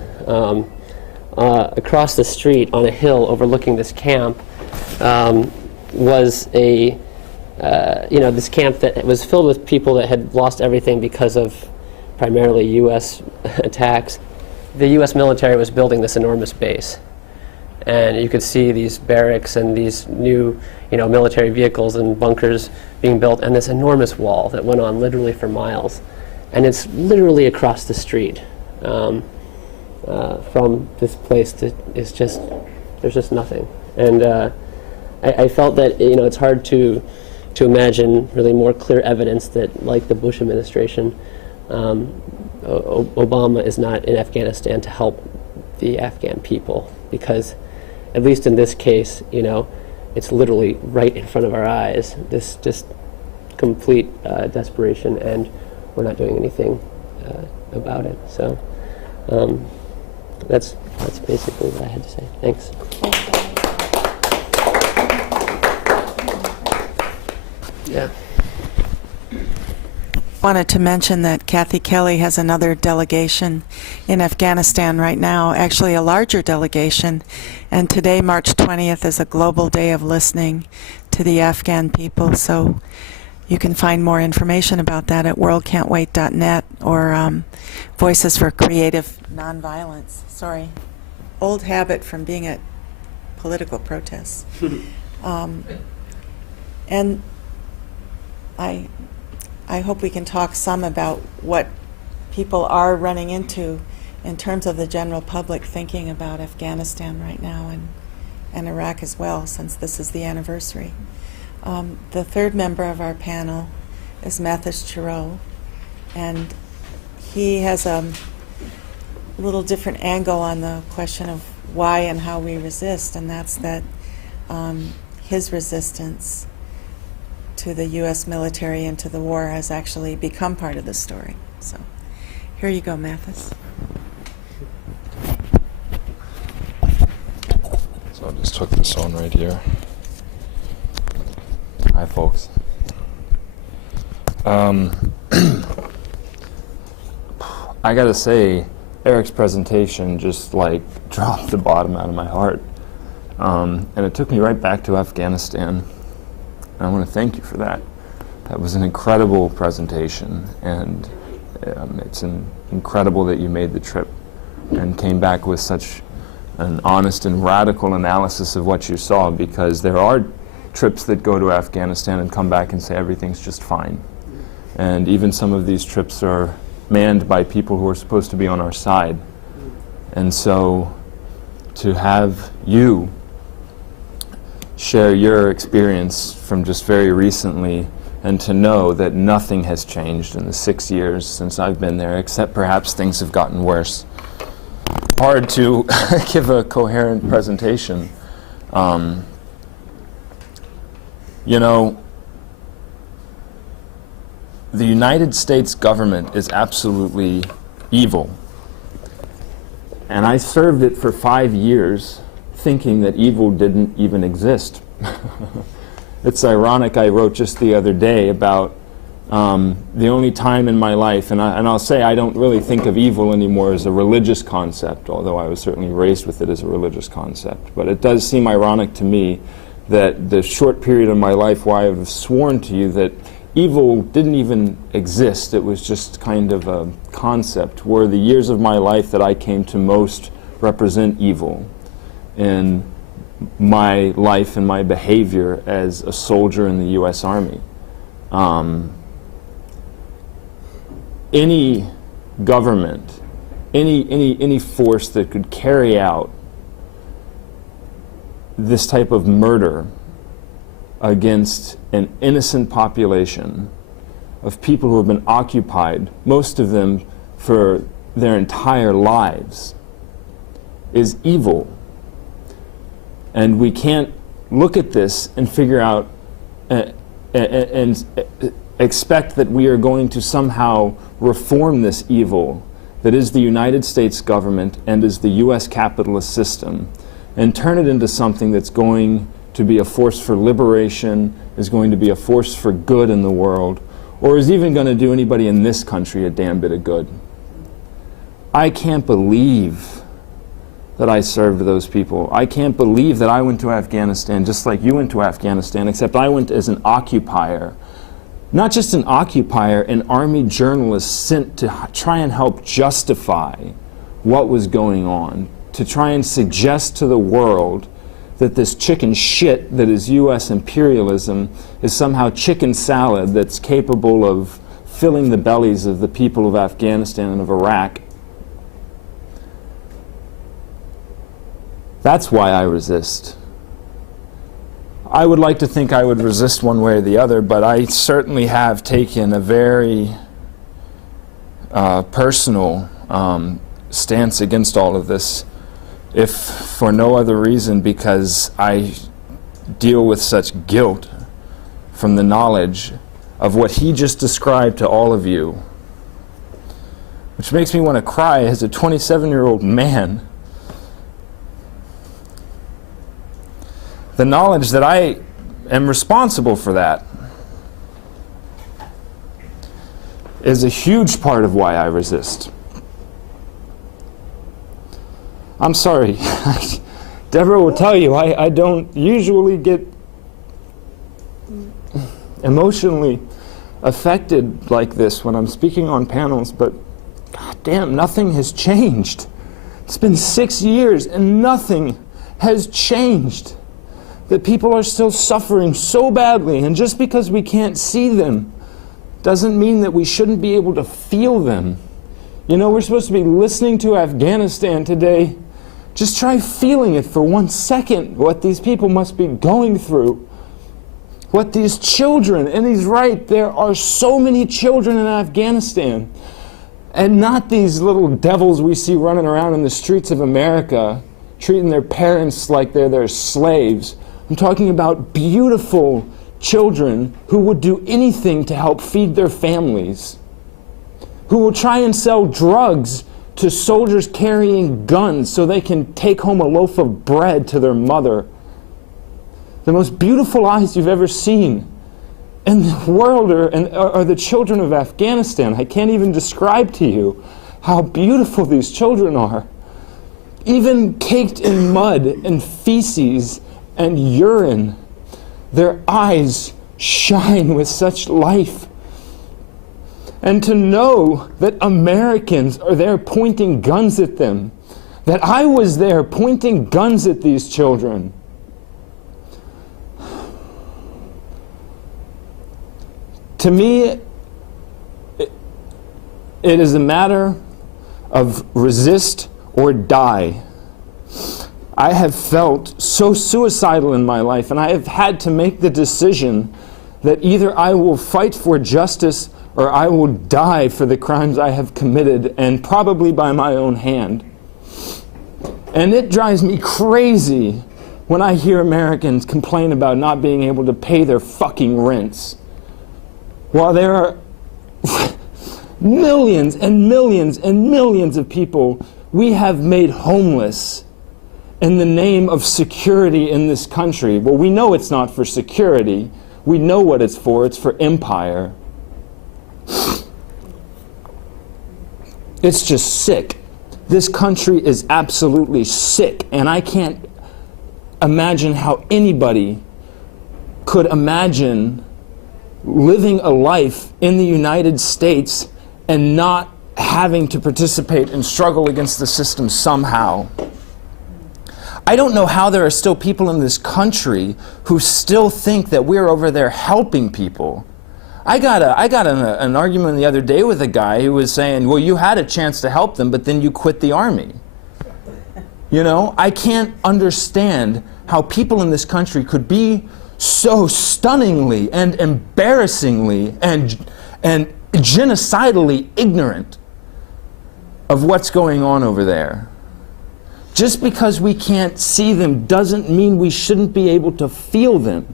Across the street on a hill overlooking this camp was this camp that was filled with people that had lost everything because of primarily U.S. attacks. The U.S. military was building this enormous base, and you could see these barracks and these new military vehicles and bunkers being built, and this enormous wall that went on literally for miles, and it's literally across the street from this place. There's just nothing, and I felt that it's hard to imagine really more clear evidence that, like the Bush administration, Obama is not in Afghanistan to help the Afghan people, because at least in this case, it's literally right in front of our eyes, this just complete desperation, and we're not doing anything about it. So that's basically what I had to say. Thanks. Yeah. Wanted to mention that Kathy Kelly has another delegation in Afghanistan right now, actually a larger delegation, and today, March 20th, is a global day of listening to the Afghan people, so you can find more information about that at worldcan'twait.net or Voices for Creative Nonviolence. Sorry, old habit from being at political protests. And I hope we can talk some about what people are running into in terms of the general public thinking about Afghanistan right now, and Iraq as well, since this is the anniversary. The third member of our panel is Matthis Chiroux, and he has a little different angle on the question of why and how we resist, and that's that his resistance to the U.S. military and to the war has actually become part of the story. So here you go, Matthis. So I just took this on right here. Hi, folks. I gotta say, Eric's presentation just dropped the bottom out of my heart. And it took me right back to Afghanistan. And I want to thank you for that. That was an incredible presentation, and it's incredible that you made the trip and came back with such an honest and radical analysis of what you saw, because there are trips that go to Afghanistan and come back and say everything's just fine. And even some of these trips are manned by people who are supposed to be on our side. And so to have you share your experience from just very recently, and to know that nothing has changed in the 6 years since I've been there, except perhaps things have gotten worse. Hard to give a coherent presentation. You know, the United States government is absolutely evil. And I served it for 5 years thinking that evil didn't even exist. It's ironic, I wrote just the other day about the only time in my life, and I'll say I don't really think of evil anymore as a religious concept, although I was certainly raised with it as a religious concept. But it does seem ironic to me that the short period of my life where I have sworn to you that evil didn't even exist, it was just kind of a concept, were the years of my life that I came to most represent evil in my life and my behavior as a soldier in the U.S. Army. Any government, any force that could carry out this type of murder against an innocent population of people who have been occupied, most of them for their entire lives, is evil. And we can't look at this and figure out and expect that we are going to somehow reform this evil that is the United States government and is the U.S. capitalist system, and turn it into something that's going to be a force for liberation, is going to be a force for good in the world, or is even going to do anybody in this country a damn bit of good. I can't believe that I served those people. I can't believe that I went to Afghanistan just like you went to Afghanistan, except I went as an occupier. Not just an occupier, an army journalist sent to try and help justify what was going on, to try and suggest to the world that this chicken shit that is U.S. imperialism is somehow chicken salad that's capable of filling the bellies of the people of Afghanistan and of Iraq. That's why I resist. I would like to think I would resist one way or the other, but I certainly have taken a very personal stance against all of this, if for no other reason because I deal with such guilt from the knowledge of what he just described to all of you, which makes me want to cry as a 27-year-old man. The knowledge that I am responsible for that is a huge part of why I resist. I'm sorry. Debra will tell you I don't usually get emotionally affected like this when I'm speaking on panels, but God damn, nothing has changed. It's been 6 years and nothing has changed. That people are still suffering so badly, and just because we can't see them doesn't mean that we shouldn't be able to feel them. You know, we're supposed to be listening to Afghanistan today. Just try feeling it for 1 second, what these people must be going through. What these children, and he's right, there are so many children in Afghanistan, and not these little devils we see running around in the streets of America, treating their parents like they're their slaves. I'm talking about beautiful children who would do anything to help feed their families, who will try and sell drugs to soldiers carrying guns so they can take home a loaf of bread to their mother. The most beautiful eyes you've ever seen in the world are the children of Afghanistan. I can't even describe to you how beautiful these children are. Even caked in mud and feces and urine, their eyes shine with such life. And to know that Americans are there pointing guns at them, that I was there pointing guns at these children. To me, it is a matter of resist or die. I have felt so suicidal in my life, and I have had to make the decision that either I will fight for justice or I will die for the crimes I have committed, and probably by my own hand. And it drives me crazy when I hear Americans complain about not being able to pay their fucking rents, while there are millions and millions and millions of people we have made homeless in the name of security in this country. Well, we know it's not for security. We know what it's for. It's for empire. It's just sick. This country is absolutely sick, and I can't imagine how anybody could imagine living a life in the United States and not having to participate and struggle against the system somehow. I don't know how there are still people in this country who still think that we're over there helping people. I got an argument the other day with a guy who was saying, well, you had a chance to help them, but then you quit the army. You know, I can't understand how people in this country could be so stunningly and embarrassingly and genocidally ignorant of what's going on over there. Just because we can't see them doesn't mean we shouldn't be able to feel them.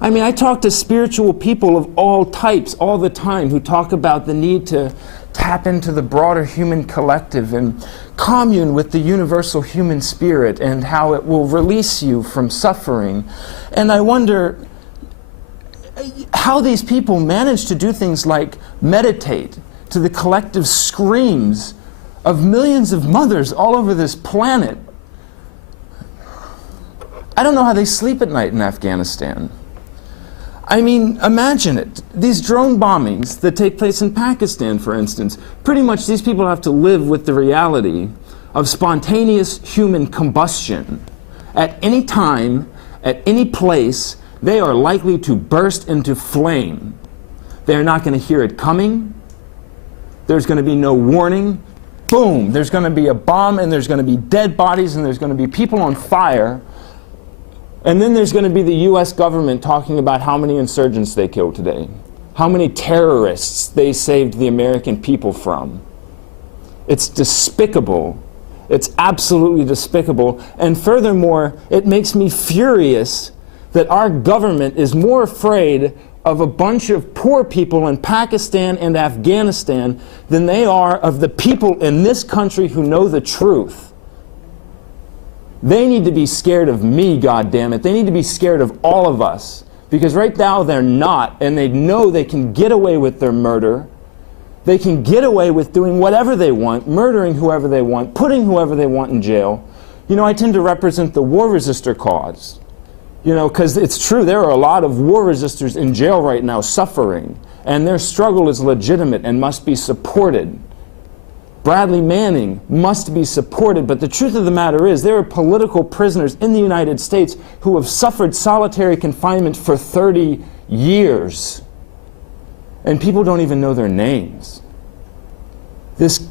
I mean, I talk to spiritual people of all types all the time who talk about the need to tap into the broader human collective and commune with the universal human spirit and how it will release you from suffering. And I wonder how these people manage to do things like meditate to the collective screams of millions of mothers all over this planet. I don't know how they sleep at night in Afghanistan. I mean, imagine it. These drone bombings that take place in Pakistan, for instance, pretty much these people have to live with the reality of spontaneous human combustion. At any time, at any place, they are likely to burst into flame. They're not going to hear it coming. There's going to be no warning. Boom! There's going to be a bomb, and there's going to be dead bodies, and there's going to be people on fire. And then there's going to be the US government talking about how many insurgents they killed today, how many terrorists they saved the American people from. It's despicable. It's absolutely despicable. And furthermore, it makes me furious that our government is more afraid of a bunch of poor people in Pakistan and Afghanistan than they are of the people in this country who know the truth. They need to be scared of me, goddammit. They need to be scared of all of us. Because right now they're not, and they know they can get away with their murder. They can get away with doing whatever they want, murdering whoever they want, putting whoever they want in jail. You know, I tend to represent the war resistor cause. You know, because it's true, there are a lot of war resistors in jail right now suffering, and their struggle is legitimate and must be supported. Bradley Manning must be supported, but the truth of the matter is there are political prisoners in the United States who have suffered solitary confinement for 30 years. And people don't even know their names. This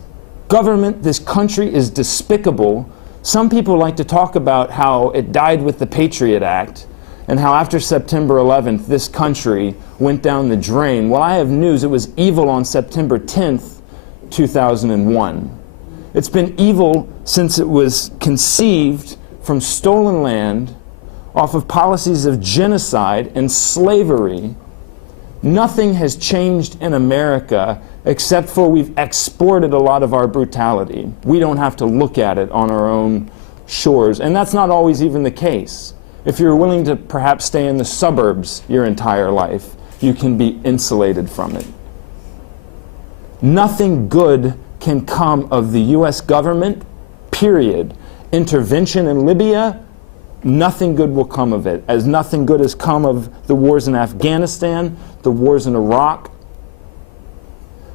government, this country is despicable. Some people like to talk about how it died with the Patriot Act and how after September 11th this country went down the drain. Well, I have news. It was evil on September 10th, 2001. It's been evil since it was conceived from stolen land, off of policies of genocide and slavery. Nothing has changed in America except for we've exported a lot of our brutality. We don't have to look at it on our own shores, and that's not always even the case. If you're willing to perhaps stay in the suburbs your entire life, you can be insulated from it. Nothing good can come of the US government, period. Intervention in Libya, nothing good will come of it. As nothing good has come of the wars in Afghanistan, the wars in Iraq.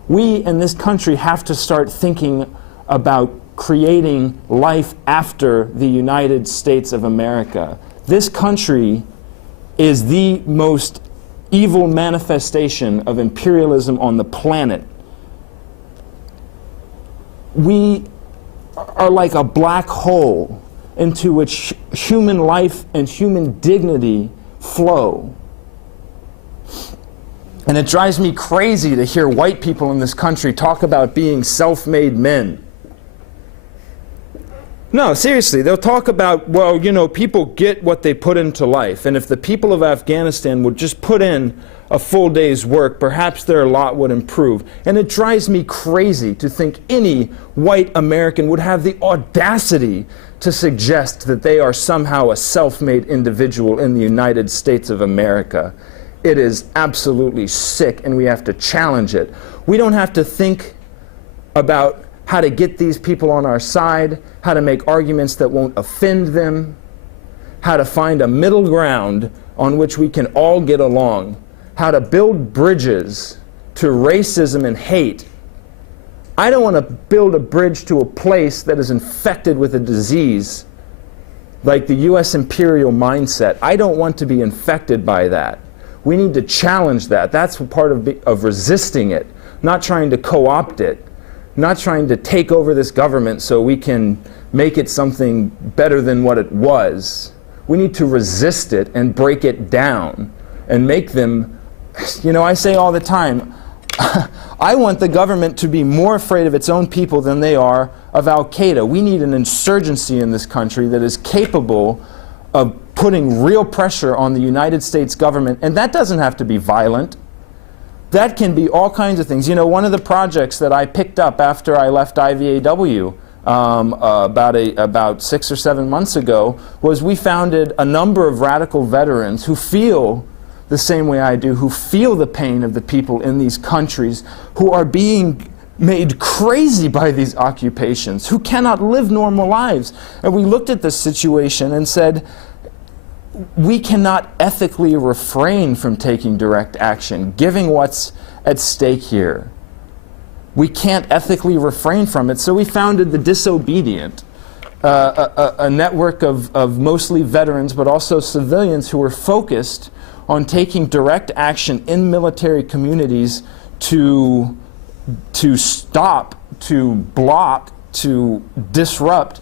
We in this country have to start thinking about creating life after the United States of America. This country is the most evil manifestation of imperialism on the planet. we are like a black hole into which human life and human dignity flow. And it drives me crazy to hear white people in this country talk about being self-made men. No, seriously, they'll talk about, well, you know, people get what they put into life, and if the people of Afghanistan would just put in a full day's work, perhaps their lot would improve. And it drives me crazy to think any white American would have the audacity to suggest that they are somehow a self-made individual in the United States of America. It is absolutely sick, and we have to challenge it. We don't have to think about how to get these people on our side, how to make arguments that won't offend them, how to find a middle ground on which we can all get along, how to build bridges to racism and hate. I don't want to build a bridge to a place that is infected with a disease like the U.S. imperial mindset. I don't want to be infected by that. We need to challenge that. That's part of resisting it, not trying to co-opt it, not trying to take over this government so we can make it something better than what it was. We need to resist it and break it down and make them, you know, I say all the time, I want the government to be more afraid of its own people than they are of Al-Qaeda. We need an insurgency in this country that is capable of putting real pressure on the United States government, and that doesn't have to be violent. That can be all kinds of things. You know, one of the projects that I picked up after I left IVAW about 6 or 7 months ago was we founded a number of radical veterans who feel the same way I do, who feel the pain of the people in these countries who are being made crazy by these occupations, who cannot live normal lives. And we looked at this situation and said, we cannot ethically refrain from taking direct action, given what's at stake here. We can't ethically refrain from it, so we founded the Disobedient, a network of mostly veterans, but also civilians who were focused on taking direct action in military communities to stop, to block, to disrupt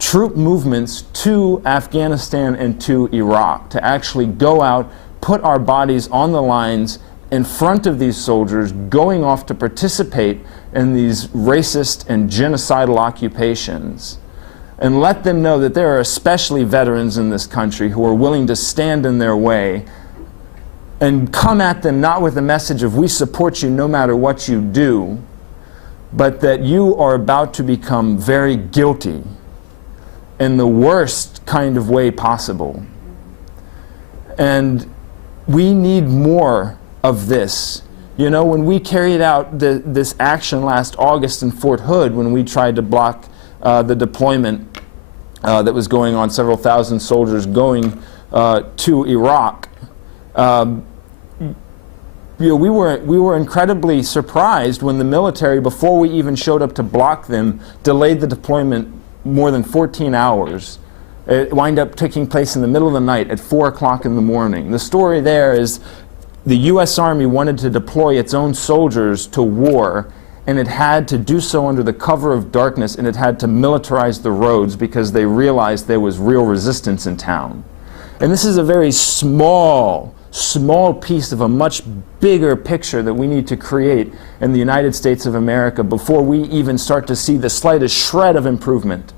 troop movements to Afghanistan and to Iraq, to actually go out, put our bodies on the lines in front of these soldiers going off to participate in these racist and genocidal occupations, and let them know that there are especially veterans in this country who are willing to stand in their way and come at them not with a message of we support you no matter what you do, but that you are about to become very guilty in the worst kind of way possible. And we need more of this. You know, when we carried out this action last August in Fort Hood, when we tried to block the deployment that was going on, several thousand soldiers going to Iraq, you know, we were incredibly surprised when the military, before we even showed up to block them, delayed the deployment more than 14 hours. It wound up taking place in the middle of the night at 4 o'clock in the morning. The story there is the U.S. Army wanted to deploy its own soldiers to war, and it had to do so under the cover of darkness, and it had to militarize the roads because they realized there was real resistance in town. And this is a very small piece of a much bigger picture that we need to create in the United States of America before we even start to see the slightest shred of improvement.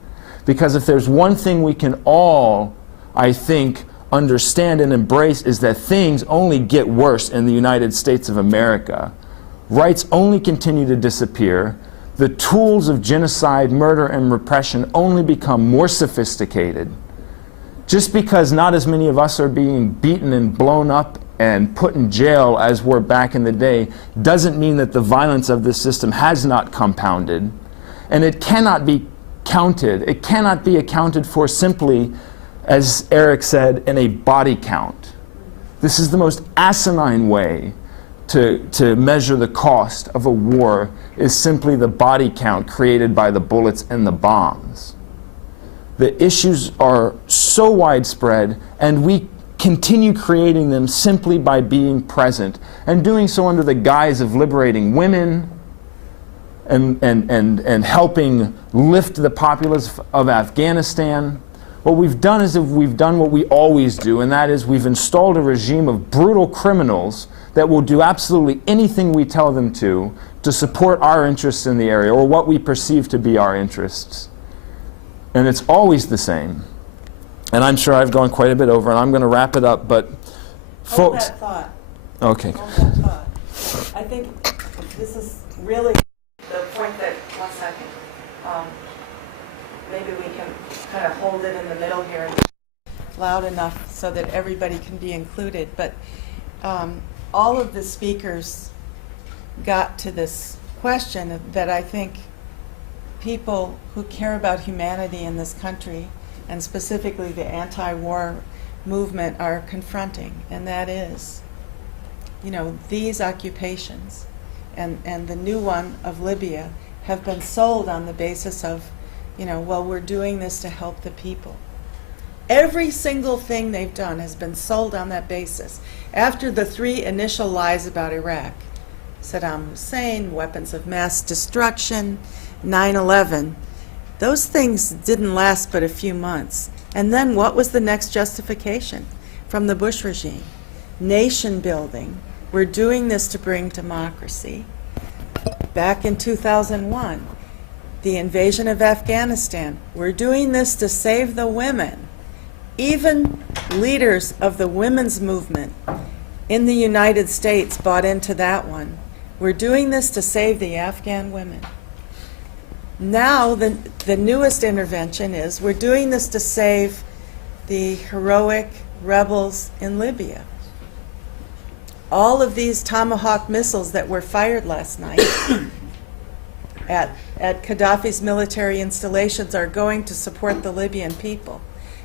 Because if there's one thing we can all, I think, understand and embrace, is that things only get worse in the United States of America. Rights only continue to disappear. The tools of genocide, murder, and repression only become more sophisticated. Just because not as many of us are being beaten and blown up and put in jail as were back in the day doesn't mean that the violence of this system has not compounded. And it cannot be counted. It cannot be accounted for simply, as Eric said, in a body count. This is the most asinine way to measure the cost of a war, is simply the body count created by the bullets and the bombs. The issues are so widespread, and we continue creating them simply by being present, and doing so under the guise of liberating women and helping lift the populace of Afghanistan. What we've done is we've done what we always do, and that is we've installed a regime of brutal criminals that will do absolutely anything we tell them to support our interests in the area, or what we perceive to be our interests. And it's always the same. And I'm sure I've gone quite a bit over, and I'm going to wrap it up, but Hold folks... that thought. Okay. Hold that thought. I think this is really the point that, one second, maybe we can kind of hold it in the middle here and loud enough so that everybody can be included. But all of the speakers got to this question that I think people who care about humanity in this country, and specifically the anti-war movement, are confronting, and that is, you know, these occupations and the new one of Libya have been sold on the basis of, you know, well, we're doing this to help the people. Every single thing they've done has been sold on that basis. After the 3 initial lies about Iraq, Saddam Hussein, weapons of mass destruction, 9/11, those things didn't last but a few months. And then what was the next justification from the Bush regime? Nation building. We're doing this to bring democracy. Back in 2001, the invasion of Afghanistan. We're doing this to save the women. Even leaders of the women's movement in the United States bought into that one. We're doing this to save the Afghan women. Now the newest intervention is we're doing this to save the heroic rebels in Libya. All of these Tomahawk missiles that were fired last night at Gaddafi's military installations are going to support the Libyan people.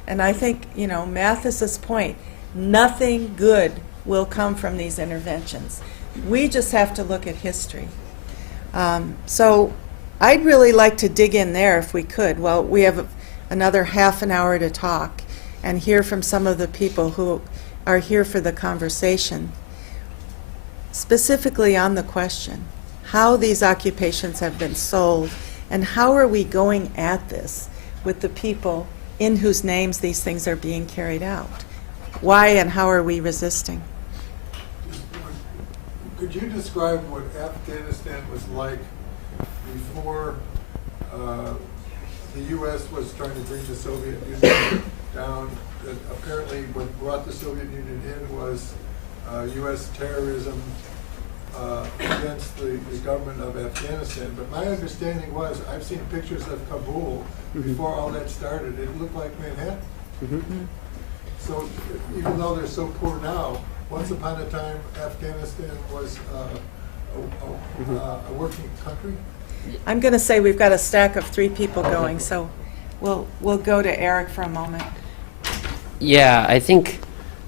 And I think, you know, Mathis's point, nothing good will come from these interventions. We just have to look at history. So I'd really like to dig in there if we could. Well, we have another half an hour to talk and hear from some of the people who are here for the conversation, specifically on the question, how these occupations have been sold and how are we going at this with the people in whose names these things are being carried out? Why and how are we resisting? Could you describe what Afghanistan was like before the U.S. was trying to bring the Soviet Union down? Apparently what brought the Soviet Union in was U.S. terrorism against the government of Afghanistan. But my understanding was, I've seen pictures of Kabul before all that started. It looked like Manhattan. So even though they're so poor now, once upon a time Afghanistan was a working country. I'm going to say we've got a stack of 3 people going, so we'll go to Eric for a moment. Yeah, I think,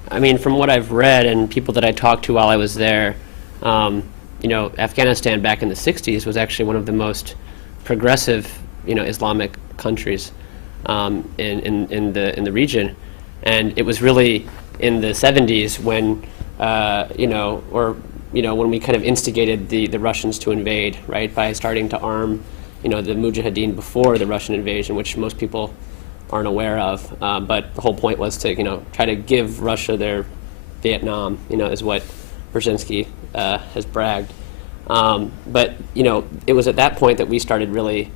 I mean, from what I've read and people that I talked to while I was there, you know, Afghanistan back in the 60s was actually one of the most progressive, you know, Islamic countries in the region, and it was really in the 70s when, when we kind of instigated the Russians to invade, right, by starting to arm, you know, the Mujahideen before the Russian invasion, which most people aren't aware of. But the whole point was to, you know, try to give Russia their Vietnam, you know, is what Brzezinski has bragged. But, you know, it was at that point that we started really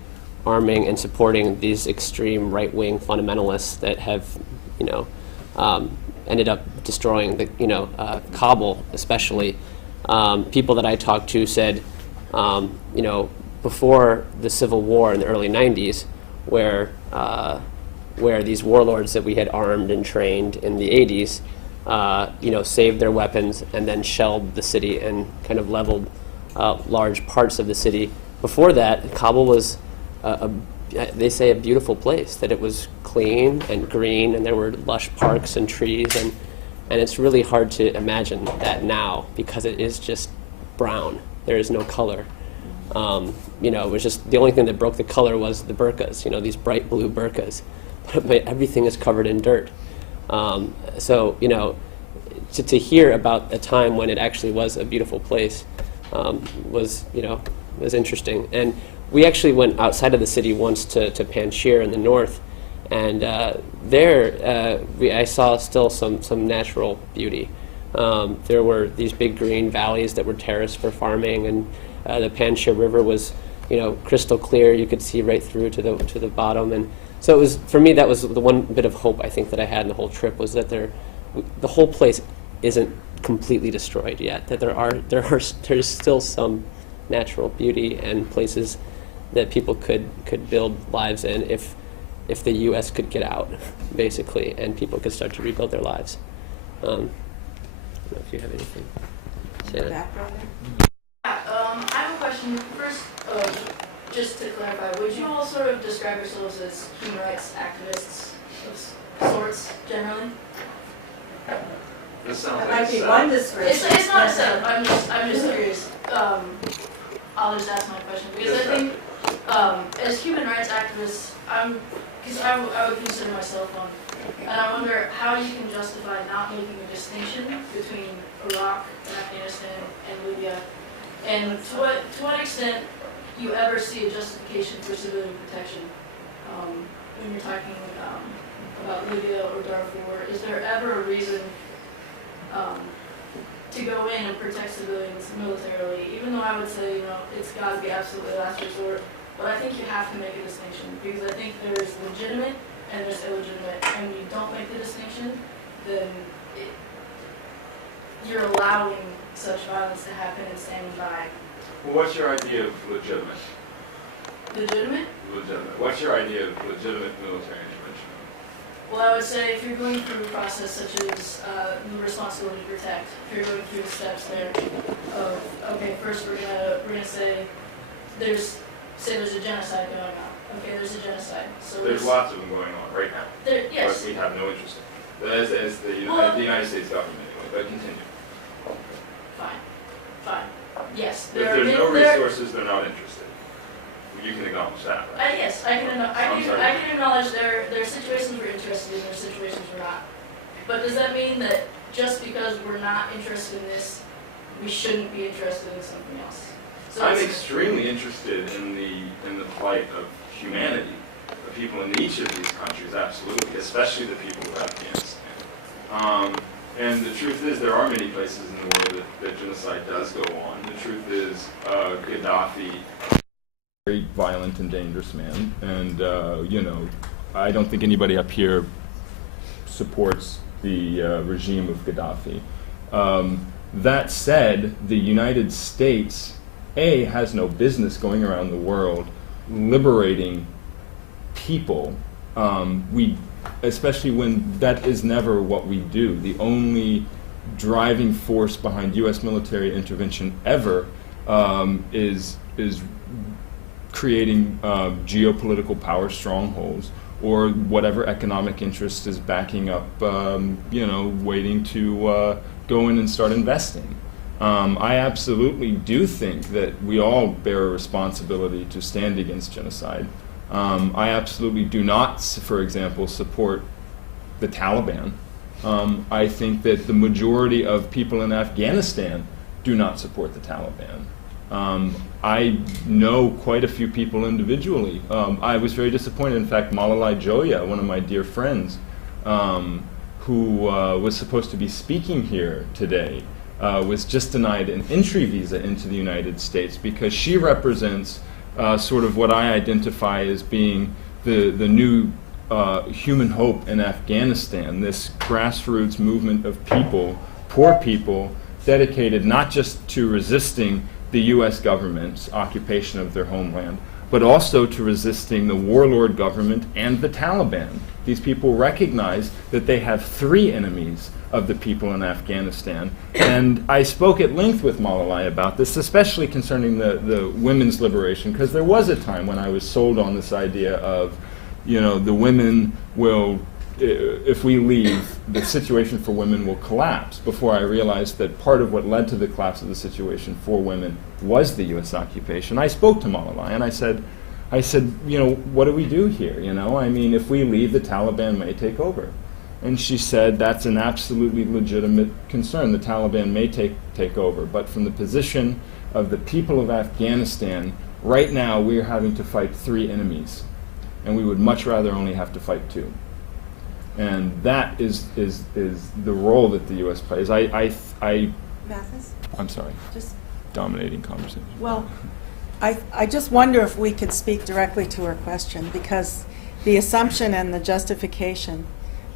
arming and supporting these extreme right-wing fundamentalists that have, you know, ended up destroying the, you know, Kabul especially. People that I talked to said, you know, before the Civil War in the early 90s, where these warlords that we had armed and trained in the 80s, you know, saved their weapons and then shelled the city and kind of leveled large parts of the city. Before that, Kabul was, they say, a beautiful place, that it was clean and green and there were lush parks and trees, and it's really hard to imagine that now because it is just brown. There is no color. You know, it was just, the only thing that broke the color was the burqas, you know, these bright blue burqas. But everything is covered in dirt. So, you know, to hear about a time when it actually was a beautiful place was, you know, It was interesting. And we actually went outside of the city once to Panjshir in the north, and I saw still some natural beauty. There were these big green valleys that were terraced for farming, and the Panjshir River was, crystal clear. You could see right through to the bottom, and so it was, for me, that was the one bit of hope I think that I had in the whole trip, was that the whole place isn't completely destroyed yet. That there's still some natural beauty and places that people could build lives in if the U.S. could get out, basically, and people could start to rebuild their lives. I don't know if you have anything to say. Back, brother? I have a question. First, just to clarify, would you all sort of describe yourselves as human rights activists of sorts, generally? This sounds That like might be a one setup. description. It's not a setup. I'm just curious. I'll just ask my question because I think as human rights activists, because I would consider myself one, and I wonder how you can justify not making a distinction between Iraq and Afghanistan and Libya, and to what extent you ever see a justification for civilian protection when you're talking about Libya or Darfur. Is there ever a reason to go in and protect civilians militarily, even though I would say, it's got to be absolutely last resort, but I think you have to make a distinction, because I think there's legitimate and there's illegitimate, and when you don't make the distinction, then you're allowing such violence to happen and standing by. Well, what's your idea of legitimate? Legitimate? Legitimate. What's your idea of legitimate military intervention? Well, I would say if you're going through a process such as the responsibility to protect, if you're going through the steps there of, okay, first we're gonna say there's a genocide going on. Okay, there's a genocide. So There's lots of them going on right now. Yes. But we have no interest in it. As the United States government anyway, but continue. Fine. Yes. If there's no resources, they're not interested. You can acknowledge that, right? Yes, I can acknowledge there are situations we're interested in, there are situations we're not. But does that mean that just because we're not interested in this, we shouldn't be interested in something else? So I'm extremely interested in the plight of humanity, of people in each of these countries, absolutely, especially the people of Afghanistan. And the truth is, there are many places in the world that genocide does go on. The truth is, Gaddafi, very violent and dangerous man, and I don't think anybody up here supports the regime of Gaddafi. That said, the United States, has no business going around the world liberating people. Especially when that is never what we do. The only driving force behind U.S. military intervention ever is creating geopolitical power strongholds, or whatever economic interest is backing up, waiting to go in and start investing. I absolutely do think that we all bear a responsibility to stand against genocide. I absolutely do not, for example, support the Taliban. I think that the majority of people in Afghanistan do not support the Taliban. I know quite a few people individually. I was very disappointed. In fact, Malalai Joya, one of my dear friends, who was supposed to be speaking here today, was just denied an entry visa into the United States because she represents sort of what I identify as being the new human hope in Afghanistan, this grassroots movement of people, poor people, dedicated not just to resisting the U.S. government's occupation of their homeland, but also to resisting the warlord government and the Taliban. These people recognize that they have three enemies of the people in Afghanistan. And I spoke at length with Malalai about this, especially concerning the women's liberation, because there was a time when I was sold on this idea of, the women will, if we leave, the situation for women will collapse, before I realized that part of what led to the collapse of the situation for women was the U.S. occupation. I spoke to Malalai and I said, what do we do here? If we leave, the Taliban may take over. And she said that's an absolutely legitimate concern. The Taliban may take over, but from the position of the people of Afghanistan, right now we are having to fight 3 enemies, and we would much rather only have to fight 2. And that is the role that the U.S. plays. Matthis? I'm sorry, Just, dominating conversation. well, I just wonder if we could speak directly to her question, because the assumption and the justification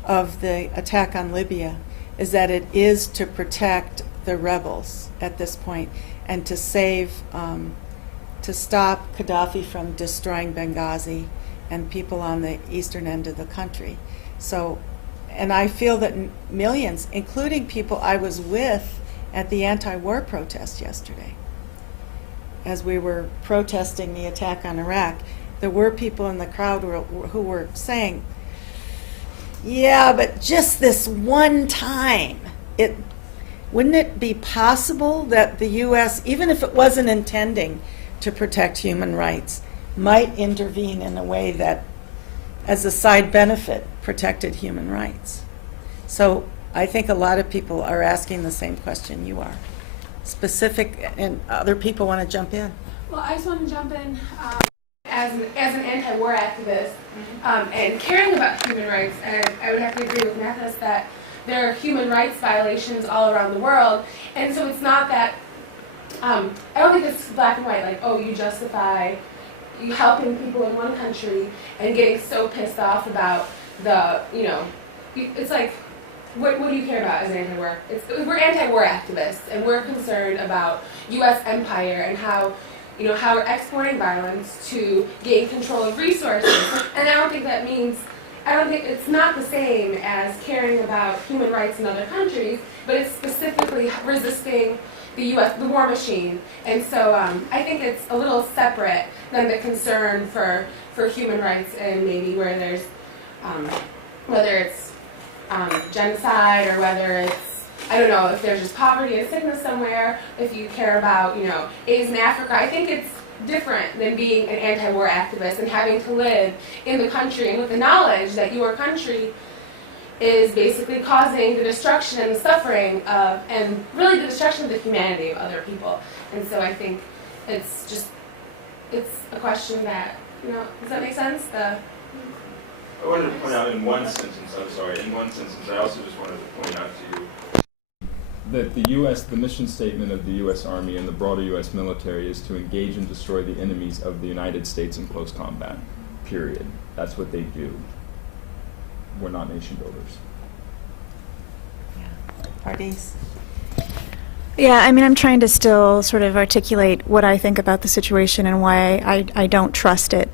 of the attack on Libya is that it is to protect the rebels at this point and to save, to stop Gaddafi from destroying Benghazi and people on the eastern end of the country. So, and I feel that millions, including people I was with at the anti-war protest yesterday, as we were protesting the attack on Iraq, there were people in the crowd who were saying, yeah, but just this one time, wouldn't it be possible that the U.S., even if it wasn't intending to protect human rights, might intervene in a way that, as a side benefit, protected human rights? So I think a lot of people are asking the same question you are. Specific, and other people want to jump in. Well, I just want to jump in as an anti-war activist and caring about human rights. And I would have to agree with Matthis that there are human rights violations all around the world. And so it's not that, I don't think it's black and white, like, oh, you justify you helping people in one country and getting so pissed off about the, it's like, what do you care about as an anti-war? We're anti-war activists, and we're concerned about U.S. empire and how we're exporting violence to gain control of resources. And I don't think it's not the same as caring about human rights in other countries, but it's specifically resisting the war machine. And so I think it's a little separate than the concern for human rights and maybe where there's, whether it's genocide or whether it's, I don't know, if there's just poverty and sickness somewhere, if you care about, AIDS in Africa. I think it's different than being an anti-war activist and having to live in the country and with the knowledge that your country is basically causing the destruction and the suffering of, and really the destruction of the humanity of other people. And so I think it's a question that, does that make sense? I wanted to point out in one sentence, I also just wanted to point out to you that the mission statement of the U.S. Army and the broader U.S. military is to engage and destroy the enemies of the United States in close combat, period. That's what they do. We're not nation builders. Yeah. Pardiss? Yeah, I mean, I'm trying to still sort of articulate what I think about the situation and why I don't trust it.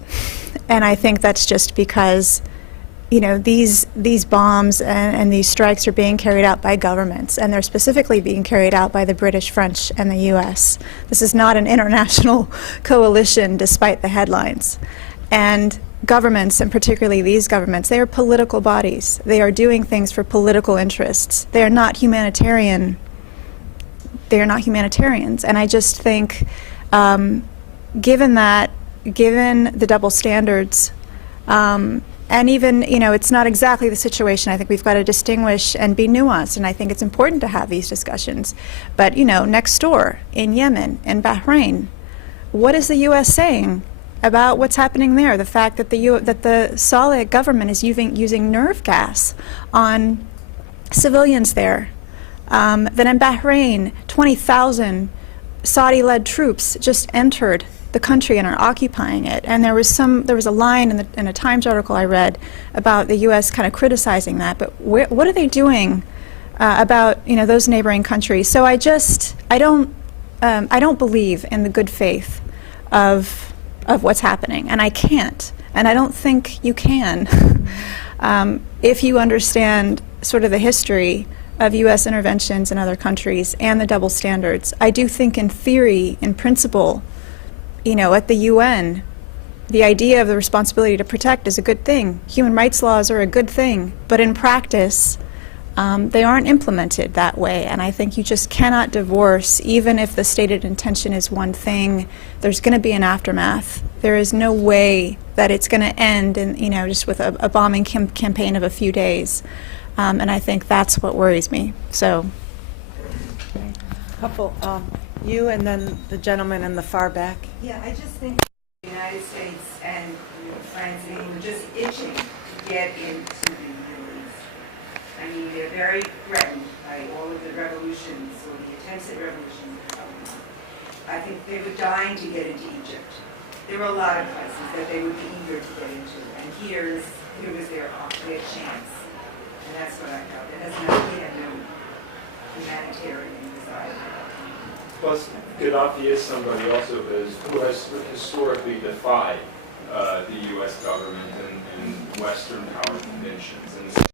And I think that's just because, these bombs and these strikes are being carried out by governments, and they're specifically being carried out by the British, French, and the U.S. This is not an international coalition, despite the headlines. And governments, and particularly these governments, they are political bodies. They are doing things for political interests. They are not humanitarian. They are not humanitarians. And I just think, given the double standards, and even, it's not exactly the situation. I think we've got to distinguish and be nuanced, and I think it's important to have these discussions. But, next door, in Yemen, in Bahrain, what is the U.S. saying about what's happening there? The fact that the Saleh government is using nerve gas on civilians there. Then in Bahrain, 20,000 Saudi-led troops just entered the country and are occupying it. And there was a line in a Times article I read about the U.S. kind of criticizing that. But what are they doing about those neighboring countries? So I don't believe in the good faith of what's happening, and I can't, and I don't think you can, if you understand sort of the history of U.S. interventions in other countries and the double standards. I do think in theory, in principle, at the UN, the idea of the responsibility to protect is a good thing. Human rights laws are a good thing, but in practice, they aren't implemented that way. And I think you just cannot divorce, even if the stated intention is one thing, there's going to be an aftermath. There is no way that it's going to end in, just with a bombing campaign of a few days. And I think that's what worries me. So, couple. You and then the gentleman in the far back. Yeah, I just think the United States and France and England are just itching to get into the Middle East. I mean, they're very threatened by all of the revolutions or the attempts at revolutions that are going on. I think they were dying to get into Egypt. There were a lot of places that they would be eager to get into, and here was their chance. And that's what I felt. It has no humanitarian desire. Plus, Gaddafi is somebody also who has historically defied the U.S. government and Western power conventions. And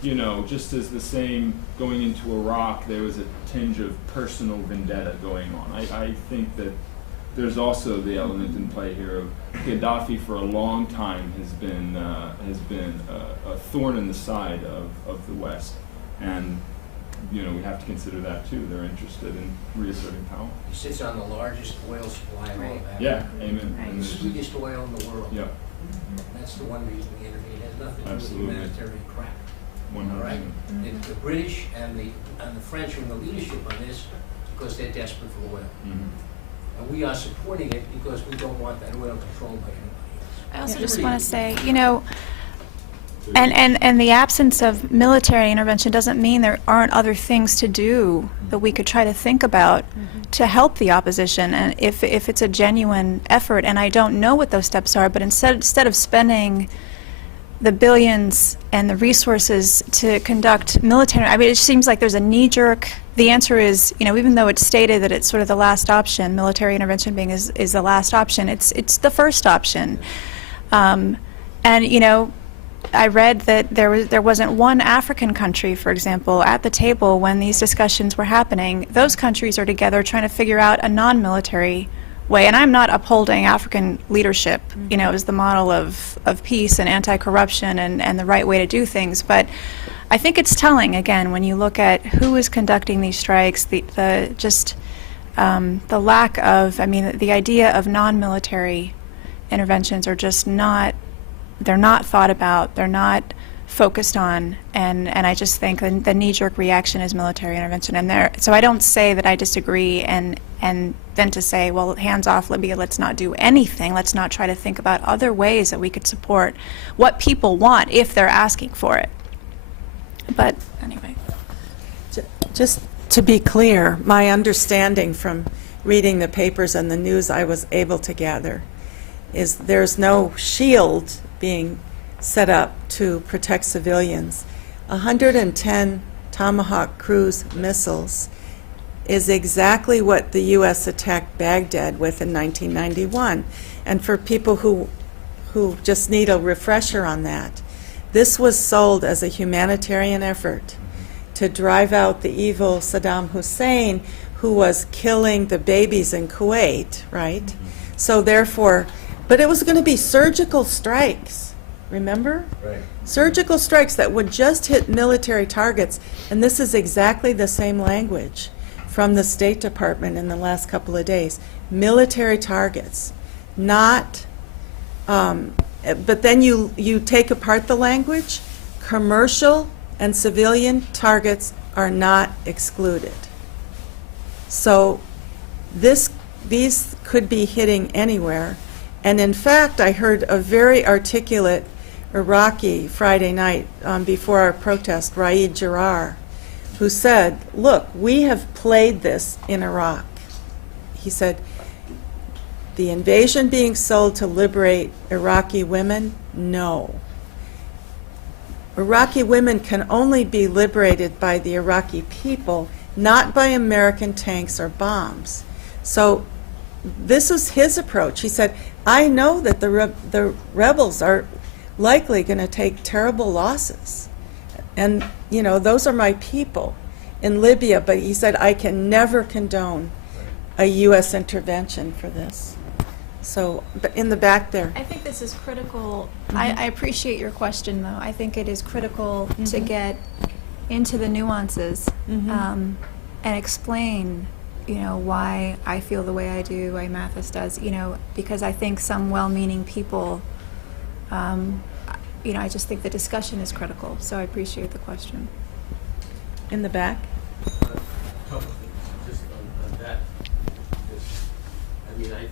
you know, just as the same going into Iraq, there was a tinge of personal vendetta going on. I think that there's also the element in play here of Gaddafi for a long time has been a thorn in the side of the West, and you know, we have to consider that too. They're interested in reasserting power. He sits on the largest oil supply in all of Africa. Yeah, amen. Right. The sweetest oil in the world. Yeah, That's the one reason we intervened. It has nothing to do Absolutely. with humanitarian crap. 100%. Right? The British and the French are in the leadership on this because they're desperate for oil. Mm-hmm. And we are supporting it because we don't want that oil controlled by anybody else. I also Yeah. just want to say, you know, and the absence of military intervention doesn't mean there aren't other things to do that we could try to think about to help the opposition, and if it's a genuine effort. And I don't know what those steps are, but instead of spending the billions and the resources to conduct military, I mean, it seems like there's a knee-jerk. The answer is, you know, even though it's stated that it's sort of the last option, military intervention being is the last option, it's the first option. And you know, I read that there wasn't one African country, for example, at the table when these discussions were happening. Those countries are together trying to figure out a non-military way. And I'm not upholding African leadership, you know, as the model of peace and anti-corruption and the right way to do things. But I think it's telling, again, when you look at who is conducting these strikes, the lack of, I mean, the idea of non-military interventions are just not, they're not thought about, they're not focused on, and I just think the knee-jerk reaction is military intervention. And so I don't say that I disagree, and then to say, well, hands off Libya, let's not do anything, let's not try to think about other ways that we could support what people want if they're asking for it. But anyway. Just to be clear, my understanding from reading the papers and the news I was able to gather is there's no shield being set up to protect civilians. 110 Tomahawk cruise missiles is exactly what the U.S. attacked Baghdad with in 1991. And for people who just need a refresher on that, this was sold as a humanitarian effort to drive out the evil Saddam Hussein, who was killing the babies in Kuwait, right? So therefore, but it was going to be surgical strikes, remember? Right. Surgical strikes that would just hit military targets, and this is exactly the same language from the State Department in the last couple of days. Military targets, not, but then you take apart the language, commercial and civilian targets are not excluded. So these could be hitting anywhere. And in fact, I heard a very articulate Iraqi Friday night before our protest, Raid Jarrar, who said, look, we have played this in Iraq. He said, the invasion being sold to liberate Iraqi women? No. Iraqi women can only be liberated by the Iraqi people, not by American tanks or bombs. So this is his approach. He said, I know that the rebels are likely going to take terrible losses. And, you know, those are my people in Libya. But he said, I can never condone a U.S. intervention for this. So, but in the back there. I think this is critical. I appreciate your question, though. I think it is critical to get into the nuances and explain, you know, why I feel the way I do, why Matthis does, you know, because I think some well-meaning people, you know, I just think the discussion is critical. So I appreciate the question. In the back. A couple of things, just on that.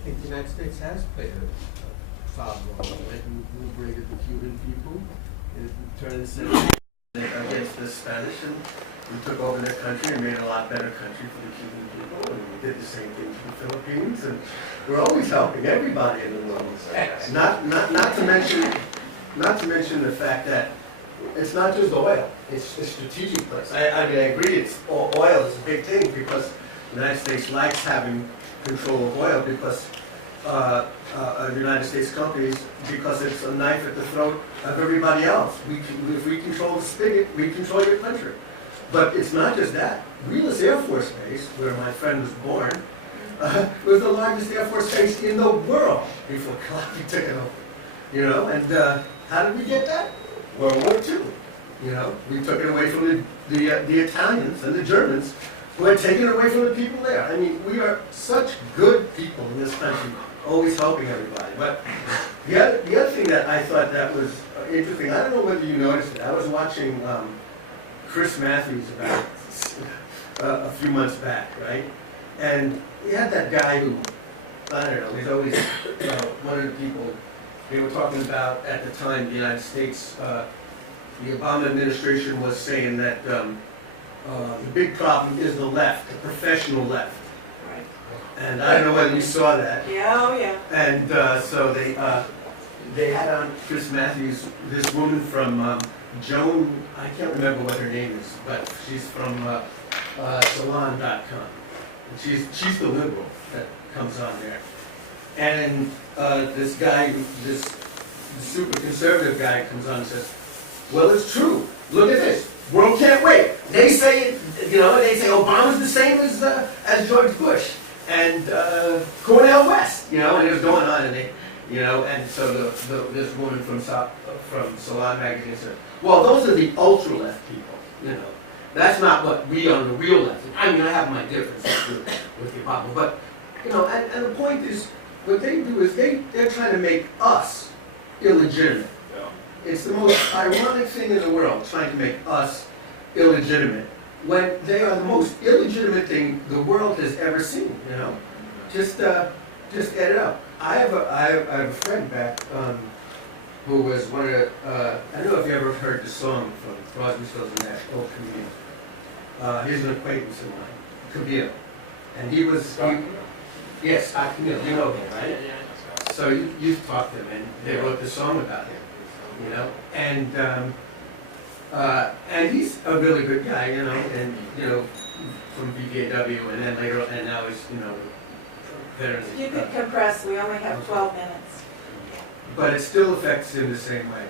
think the United States has played a solid role. It liberated the Cuban people. It turned the against the Spanish, and we took over their country and made a lot better country for the Cuban people. And we did the same thing to the Philippines. And we're always helping everybody in the world. Not to mention the fact that it's not just oil; it's a strategic place. I mean, I agree. Oil is a big thing because the United States likes having control of oil because United States companies, because it's a knife at the throat of everybody else. If we control the spigot, we control your country. But it's not just that. Wheelus Air Force Base, where my friend was born, was the largest Air Force base in the world before Gaddafi took it over. You know, and how did we get that? World War II. You know, we took it away from the Italians and the Germans, who had taken it away from the people there. I mean, we are such good people in this country, always helping everybody. But the other thing that I thought that was interesting, I don't know whether you noticed it, I was watching Chris Matthews about a few months back, right? And he had that guy who, I don't know, he's always one of the people, they were talking about at the time the United States, the Obama administration was saying that the big problem is the left, the professional left. Right. And I don't know whether you saw that. Yeah, oh yeah. And so they had on Chris Matthews, this woman from Joan, I can't remember what her name is, but she's from Salon.com. She's the liberal that comes on there. And this guy, this super conservative guy comes on and says, well, it's true. Look at this. World can't wait. They say, you know, they say Obama's the same as George Bush and Cornel West, you know, and it was going on, and they, you know, and so this woman from Salon magazine said, well, those are the ultra left people, you know. That's not what we on the real left. I mean, I have my differences with the Obama, but you know, and the point is, what they do is they're trying to make us illegitimate. It's the most ironic thing in the world, trying to make us illegitimate, when they are the most illegitimate thing the world has ever seen, you know? Just add it up. I have a friend back who was one of the, I don't know if you ever heard the song from Crosby, Stills and Nash, Oh Camille. He's an acquaintance of mine, Camille. And he was, yes, Camille, you know him, right? So you've talked to him, and they wrote the song about him. You know, and he's a really good guy, you know, and you know, from BJW, and then later, and now he's, you know, veterans. You could compress. We only have 12 minutes. But it still affects him the same way.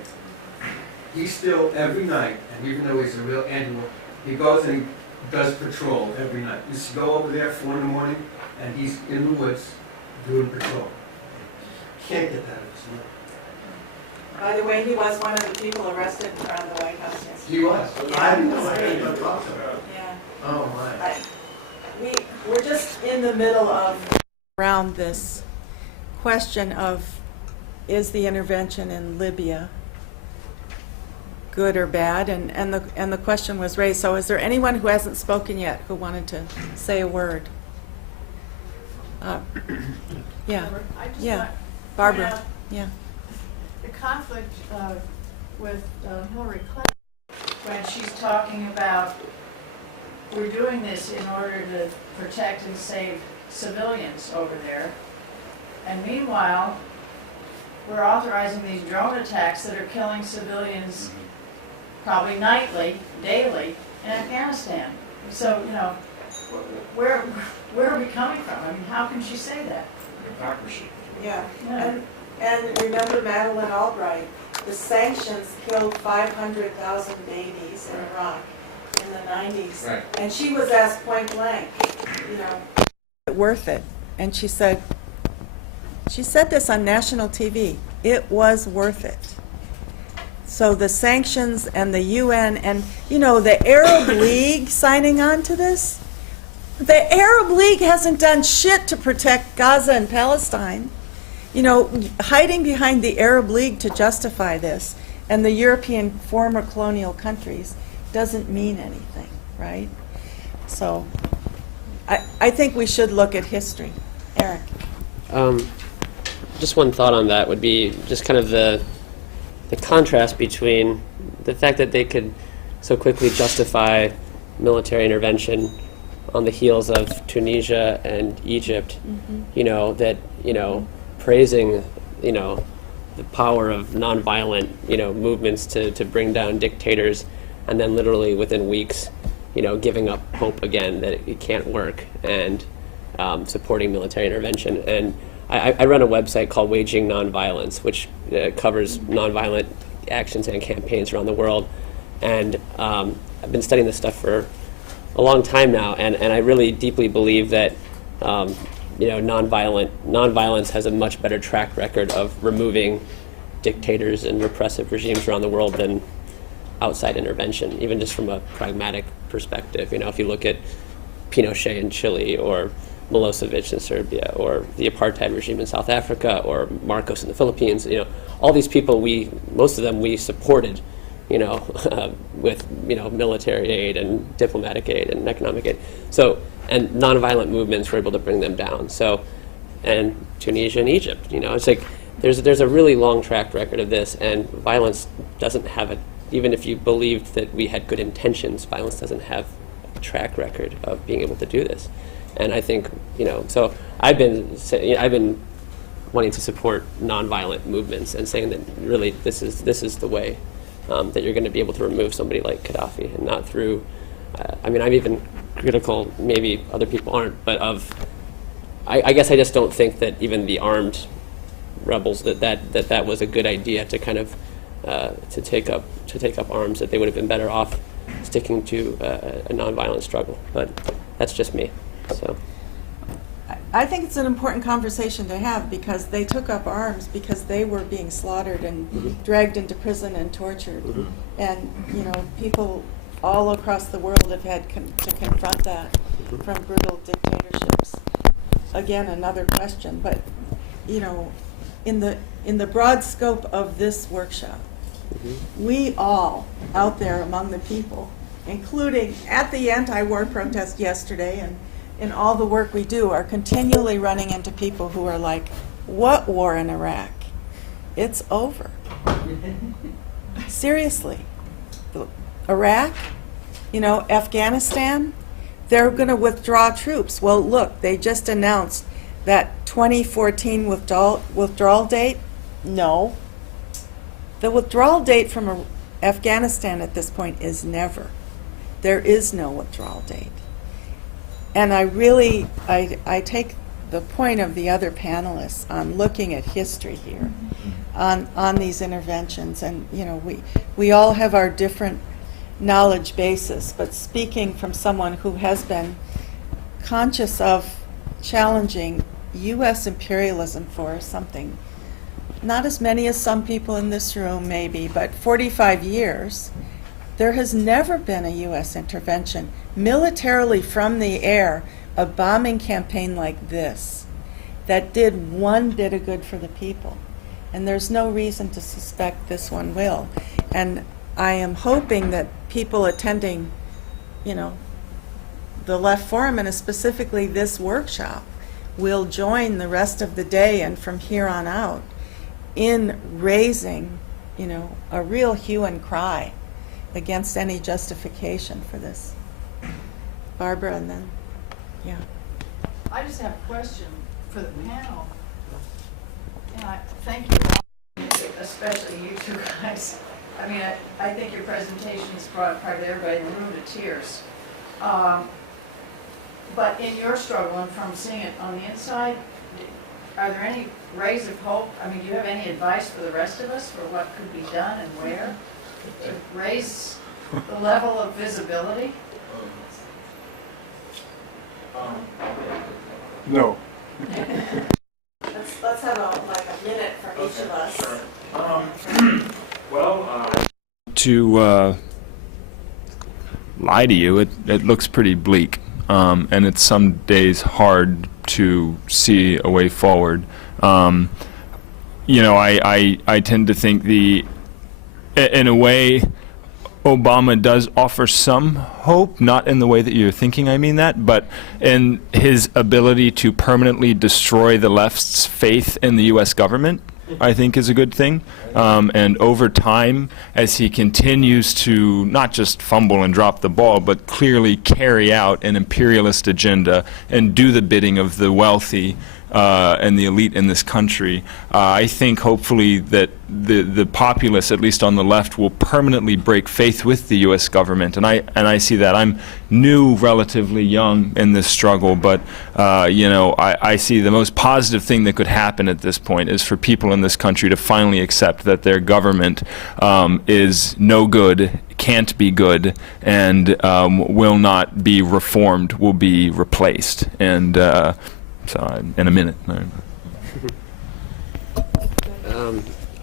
He still every night, and even though he's a real animal, he goes and he does patrol every night. You just go over there 4 in the morning, and he's in the woods doing patrol. Can't get that out of his mind. By the way, he was one of the people arrested around the White House yesterday. He was? Yeah, I didn't know. that's I great. didn't talk to him. Yeah. Oh, my. We're just in the middle of around this question of, is the intervention in Libya good or bad? And the question was raised. So is there anyone who hasn't spoken yet who wanted to say a word? Yeah. I just Yeah. want to Barbara. point out Yeah. the conflict with Hillary Clinton, when she's talking about we're doing this in order to protect and save civilians over there, and meanwhile we're authorizing these drone attacks that are killing civilians probably nightly, daily in Afghanistan. So, you know, where are we coming from? I mean, how can she say that? Hypocrisy. Yeah. Yeah. And remember Madeleine Albright, the sanctions killed 500,000 babies in Iraq in the 90s. Right. And she was asked point blank, you know, worth it? And she said this on national TV, it was worth it. So the sanctions and the UN and, you know, the Arab League signing on to this, the Arab League hasn't done shit to protect Gaza and Palestine. You know, hiding behind the Arab League to justify this and the European former colonial countries doesn't mean anything, right? So I think we should look at history. Eric. Just one thought on that would be just kind of the contrast between the fact that they could so quickly justify military intervention on the heels of Tunisia and Egypt, you know, that, you know, praising, you know, the power of nonviolent, you know, movements to bring down dictators, and then literally within weeks, you know, giving up hope again that it can't work, and supporting military intervention. And I run a website called Waging Nonviolence, which covers nonviolent actions and campaigns around the world. And I've been studying this stuff for a long time now, and I really deeply believe that you know, nonviolence has a much better track record of removing dictators and repressive regimes around the world than outside intervention, even just from a pragmatic perspective. You know, if you look at Pinochet in Chile, or Milosevic in Serbia, or the apartheid regime in South Africa, or Marcos in the Philippines, you know, all these people, most of them we supported, you know, with, you know, military aid and diplomatic aid and economic aid. So, and nonviolent movements were able to bring them down. So, and Tunisia and Egypt, you know, it's like there's a really long track record of this, and violence doesn't have it. Even if you believed that we had good intentions, violence doesn't have a track record of being able to do this. And I think, you know, so I've been wanting to support nonviolent movements and saying that really this is the way that you're going to be able to remove somebody like Gaddafi, and not through. I mean, I'm even critical. Maybe other people aren't, but I guess I just don't think that even the armed rebels that was a good idea to kind of to take up arms. That they would have been better off sticking to a nonviolent struggle. But that's just me. So I think it's an important conversation to have, because they took up arms because they were being slaughtered and dragged into prison and tortured. And, you know, people all across the world have had to confront that from brutal dictatorships. Again, another question, but, you know, in the broad scope of this workshop, we all out there among the people, including at the anti-war protest yesterday, and in all the work we do, are continually running into people who are like, what war in Iraq? It's over. Seriously. Iraq, you know, Afghanistan, they're going to withdraw troops. Well, look, they just announced that 2014 withdrawal date. No. The withdrawal date from Afghanistan at this point is never. There is no withdrawal date. And I take the point of the other panelists on looking at history here, on these interventions. And, you know, we all have our different knowledge basis, but speaking from someone who has been conscious of challenging U.S. imperialism for something, not as many as some people in this room maybe, but 45 years, there has never been a U.S. intervention militarily from the air, a bombing campaign like this, that did one bit of good for the people. And there's no reason to suspect this one will. And I am hoping that people attending, you know, the Left Forum, and specifically this workshop, will join the rest of the day and from here on out in raising, you know, a real hue and cry against any justification for this. Barbara, and then, yeah. I just have a question for the panel. And I thank you, especially you two guys. I mean, I think your presentation has brought probably everybody in the room to tears. But in your struggle, and from seeing it on the inside, are there any rays of hope? I mean, do you have any advice for the rest of us for what could be done and where to raise the level of visibility? No. Let's have a minute from each of us. Sure. To lie to you, it looks pretty bleak, and it's some days hard to see a way forward. You know, I tend to think in a way, Obama does offer some hope, not in the way that you're thinking I mean that, but in his ability to permanently destroy the left's faith in the U.S. government, I think is a good thing. And over time, as he continues to not just fumble and drop the ball, but clearly carry out an imperialist agenda and do the bidding of the wealthy and the elite in this country, I think hopefully that the populace, at least on the left, will permanently break faith with the U.S. government. And I see that. I'm new, relatively young in this struggle, but you know, I see the most positive thing that could happen at this point is for people in this country to finally accept that their government is no good, can't be good, and will not be reformed, will be replaced. And so in a minute.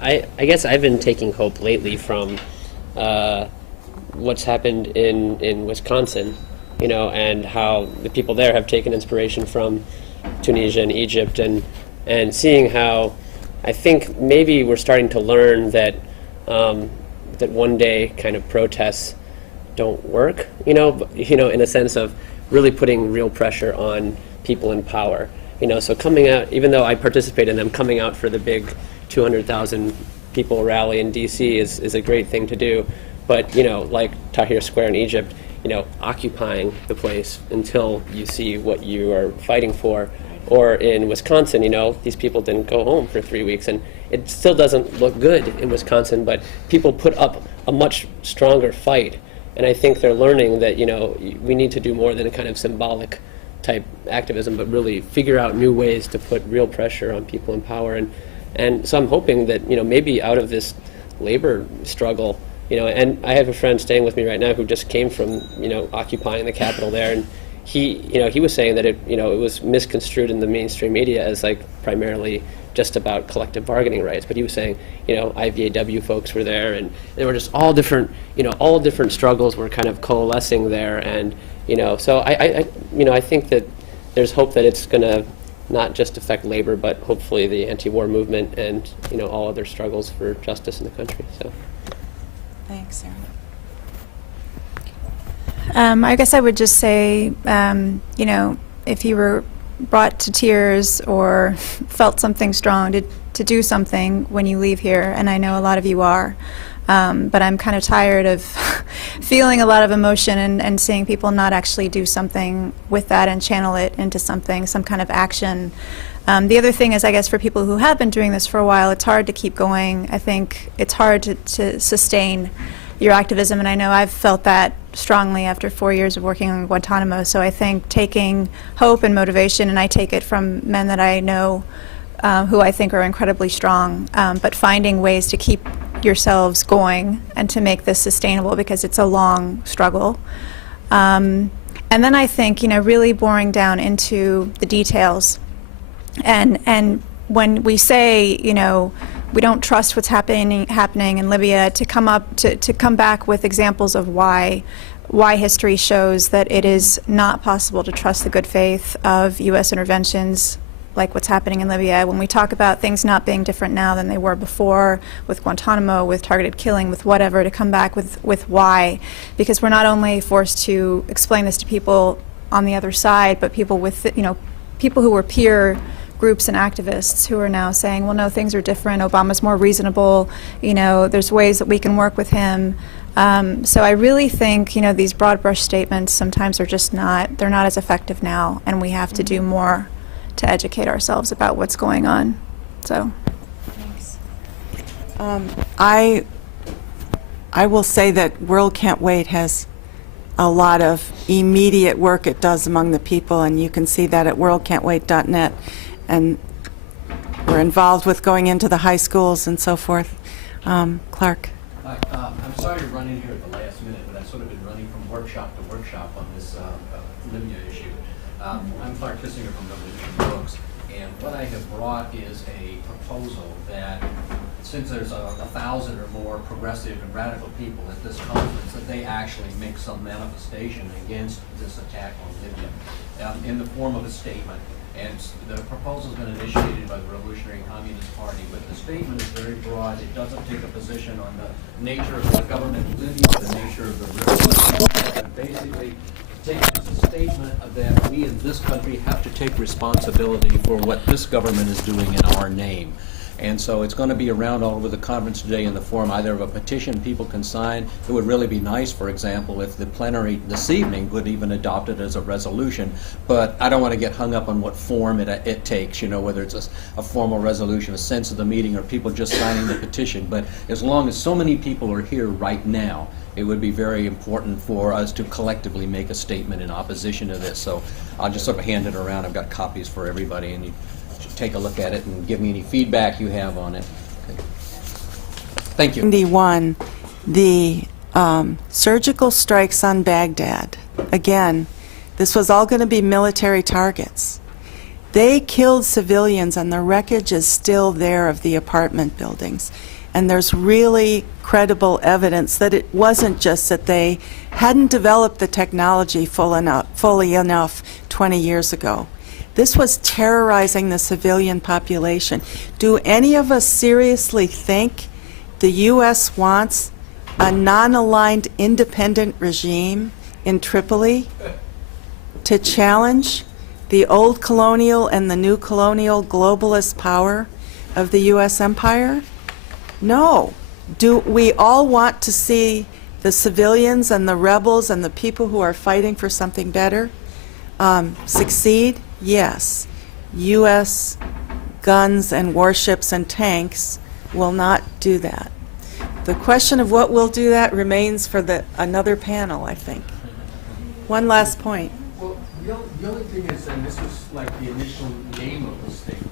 I guess I've been taking hope lately from what's happened in Wisconsin, you know, and how the people there have taken inspiration from Tunisia and Egypt, and seeing how I think maybe we're starting to learn that that one day kind of protests don't work, you know, in a sense of really putting real pressure on people in power, you know. So coming out, even though I participate in them, coming out for the big 200,000 people rally in DC is a great thing to do. But, you know, like Tahrir Square in Egypt, you know, occupying the place until you see what you are fighting for. Or in Wisconsin, you know, these people didn't go home for 3 weeks, and it still doesn't look good in Wisconsin, but people put up a much stronger fight. And I think they're learning that, you know, we need to do more than a kind of symbolic type activism, but really figure out new ways to put real pressure on people in power. And so I'm hoping that, you know, maybe out of this labor struggle, you know, and I have a friend staying with me right now who just came from, you know, occupying the Capitol there, and he was saying that it was misconstrued in the mainstream media as like primarily just about collective bargaining rights. But he was saying, you know, IVAW folks were there, and there were just all different struggles were kind of coalescing there. And, you know, so I think that there's hope that it's going to not just affect labor, but hopefully the anti-war movement and, you know, all other struggles for justice in the country. So, Thanks, Sarah. I guess I would just say, you know, if you were brought to tears or felt something strong to do something when you leave here, and I know a lot of you are, but I'm kind of tired of feeling a lot of emotion and seeing people not actually do something with that and channel it into something, some kind of action. The other thing is, I guess, for people who have been doing this for a while, it's hard to keep going. I think it's hard to sustain your activism, and I know I've felt that strongly after 4 years of working on Guantanamo. So I think taking hope and motivation, and I take it from men that I know who I think are incredibly strong, but finding ways to keep yourselves going and to make this sustainable, because it's a long struggle. And then I think, you know, really boring down into the details. And when we say, you know, we don't trust what's happening in Libya, to come back with examples of why history shows that it is not possible to trust the good faith of U.S. interventions like what's happening in Libya. When we talk about things not being different now than they were before, with Guantanamo, with targeted killing, with whatever, to come back with why, because we're not only forced to explain this to people on the other side, but people with, you know, people who were peer groups and activists who are now saying, well, no, things are different. Obama's more reasonable. You know, there's ways that we can work with him. So I really think, you know, these broad brush statements sometimes are just they're not as effective now, and we have to do more to educate ourselves about what's going on. So, thanks. I will say that World Can't Wait has a lot of immediate work it does among the people, and you can see that at worldcan'twait.net. And we're involved with going into the high schools and so forth. Clark. Hi, I'm sorry to run in here at the last minute, but I've sort of been running from workshop to workshop on this Libya issue. I'm Clark Kissinger from Revolution Books, and what I have brought is a proposal that, since there's 1,000 or more progressive and radical people at this conference, that they actually make some manifestation against this attack on Libya in the form of a statement. And the proposal's been initiated by the Revolutionary Communist Party, but the statement is very broad. It doesn't take a position on the nature of the government in Libya, the nature of the river. And basically, it's a statement that we in this country have to take responsibility for what this government is doing in our name. And so it's going to be around all over the conference today in the form either of a petition people can sign. It would really be nice, for example, if the plenary this evening would even adopt it as a resolution. But I don't want to get hung up on what form it takes, you know, whether it's a formal resolution, a sense of the meeting, or people just signing the petition. But as long as so many people are here right now, it would be very important for us to collectively make a statement in opposition to this. So I'll just sort of hand it around. I've got copies for everybody, and you should take a look at it and give me any feedback you have on it. Okay. Thank you. 91, the surgical strikes on Baghdad. Again, this was all going to be military targets. They killed civilians, and the wreckage is still there of the apartment buildings. And there's really credible evidence that it wasn't just that they hadn't developed the technology fully enough 20 years ago. This was terrorizing the civilian population. Do any of us seriously think the U.S. wants a non-aligned independent regime in Tripoli to challenge the old colonial and the new colonial globalist power of the U.S. empire? No. Do we all want to see the civilians and the rebels and the people who are fighting for something better succeed? Yes. U.S. guns and warships and tanks will not do that. The question of what will do that remains for another panel, I think. One last point. Well, the only thing is, and this was like the initial name of this thing,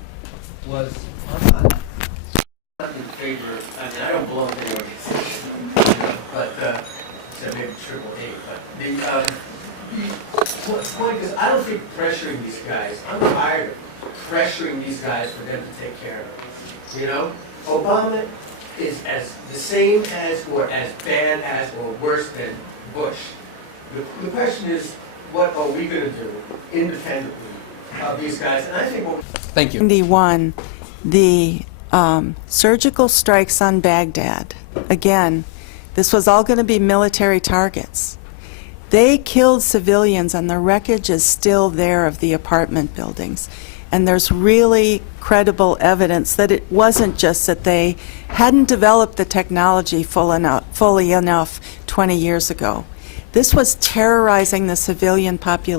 was I'm not in favor. I mean, I don't belong to any organization, you know, but except maybe AAA. But the point is, I don't think pressuring these guys. I'm tired of pressuring these guys for them to take care of it. You know, Obama is as the same as, or as bad as, or worse than Bush. The question is, what are we going to do independently of these guys? And I think we'll. Thank you. 91, the surgical strikes on Baghdad. Again, this was all going to be military targets. They killed civilians, and the wreckage is still there of the apartment buildings. And there's really credible evidence that it wasn't just that they hadn't developed the technology fully enough 20 years ago. This was terrorizing the civilian population.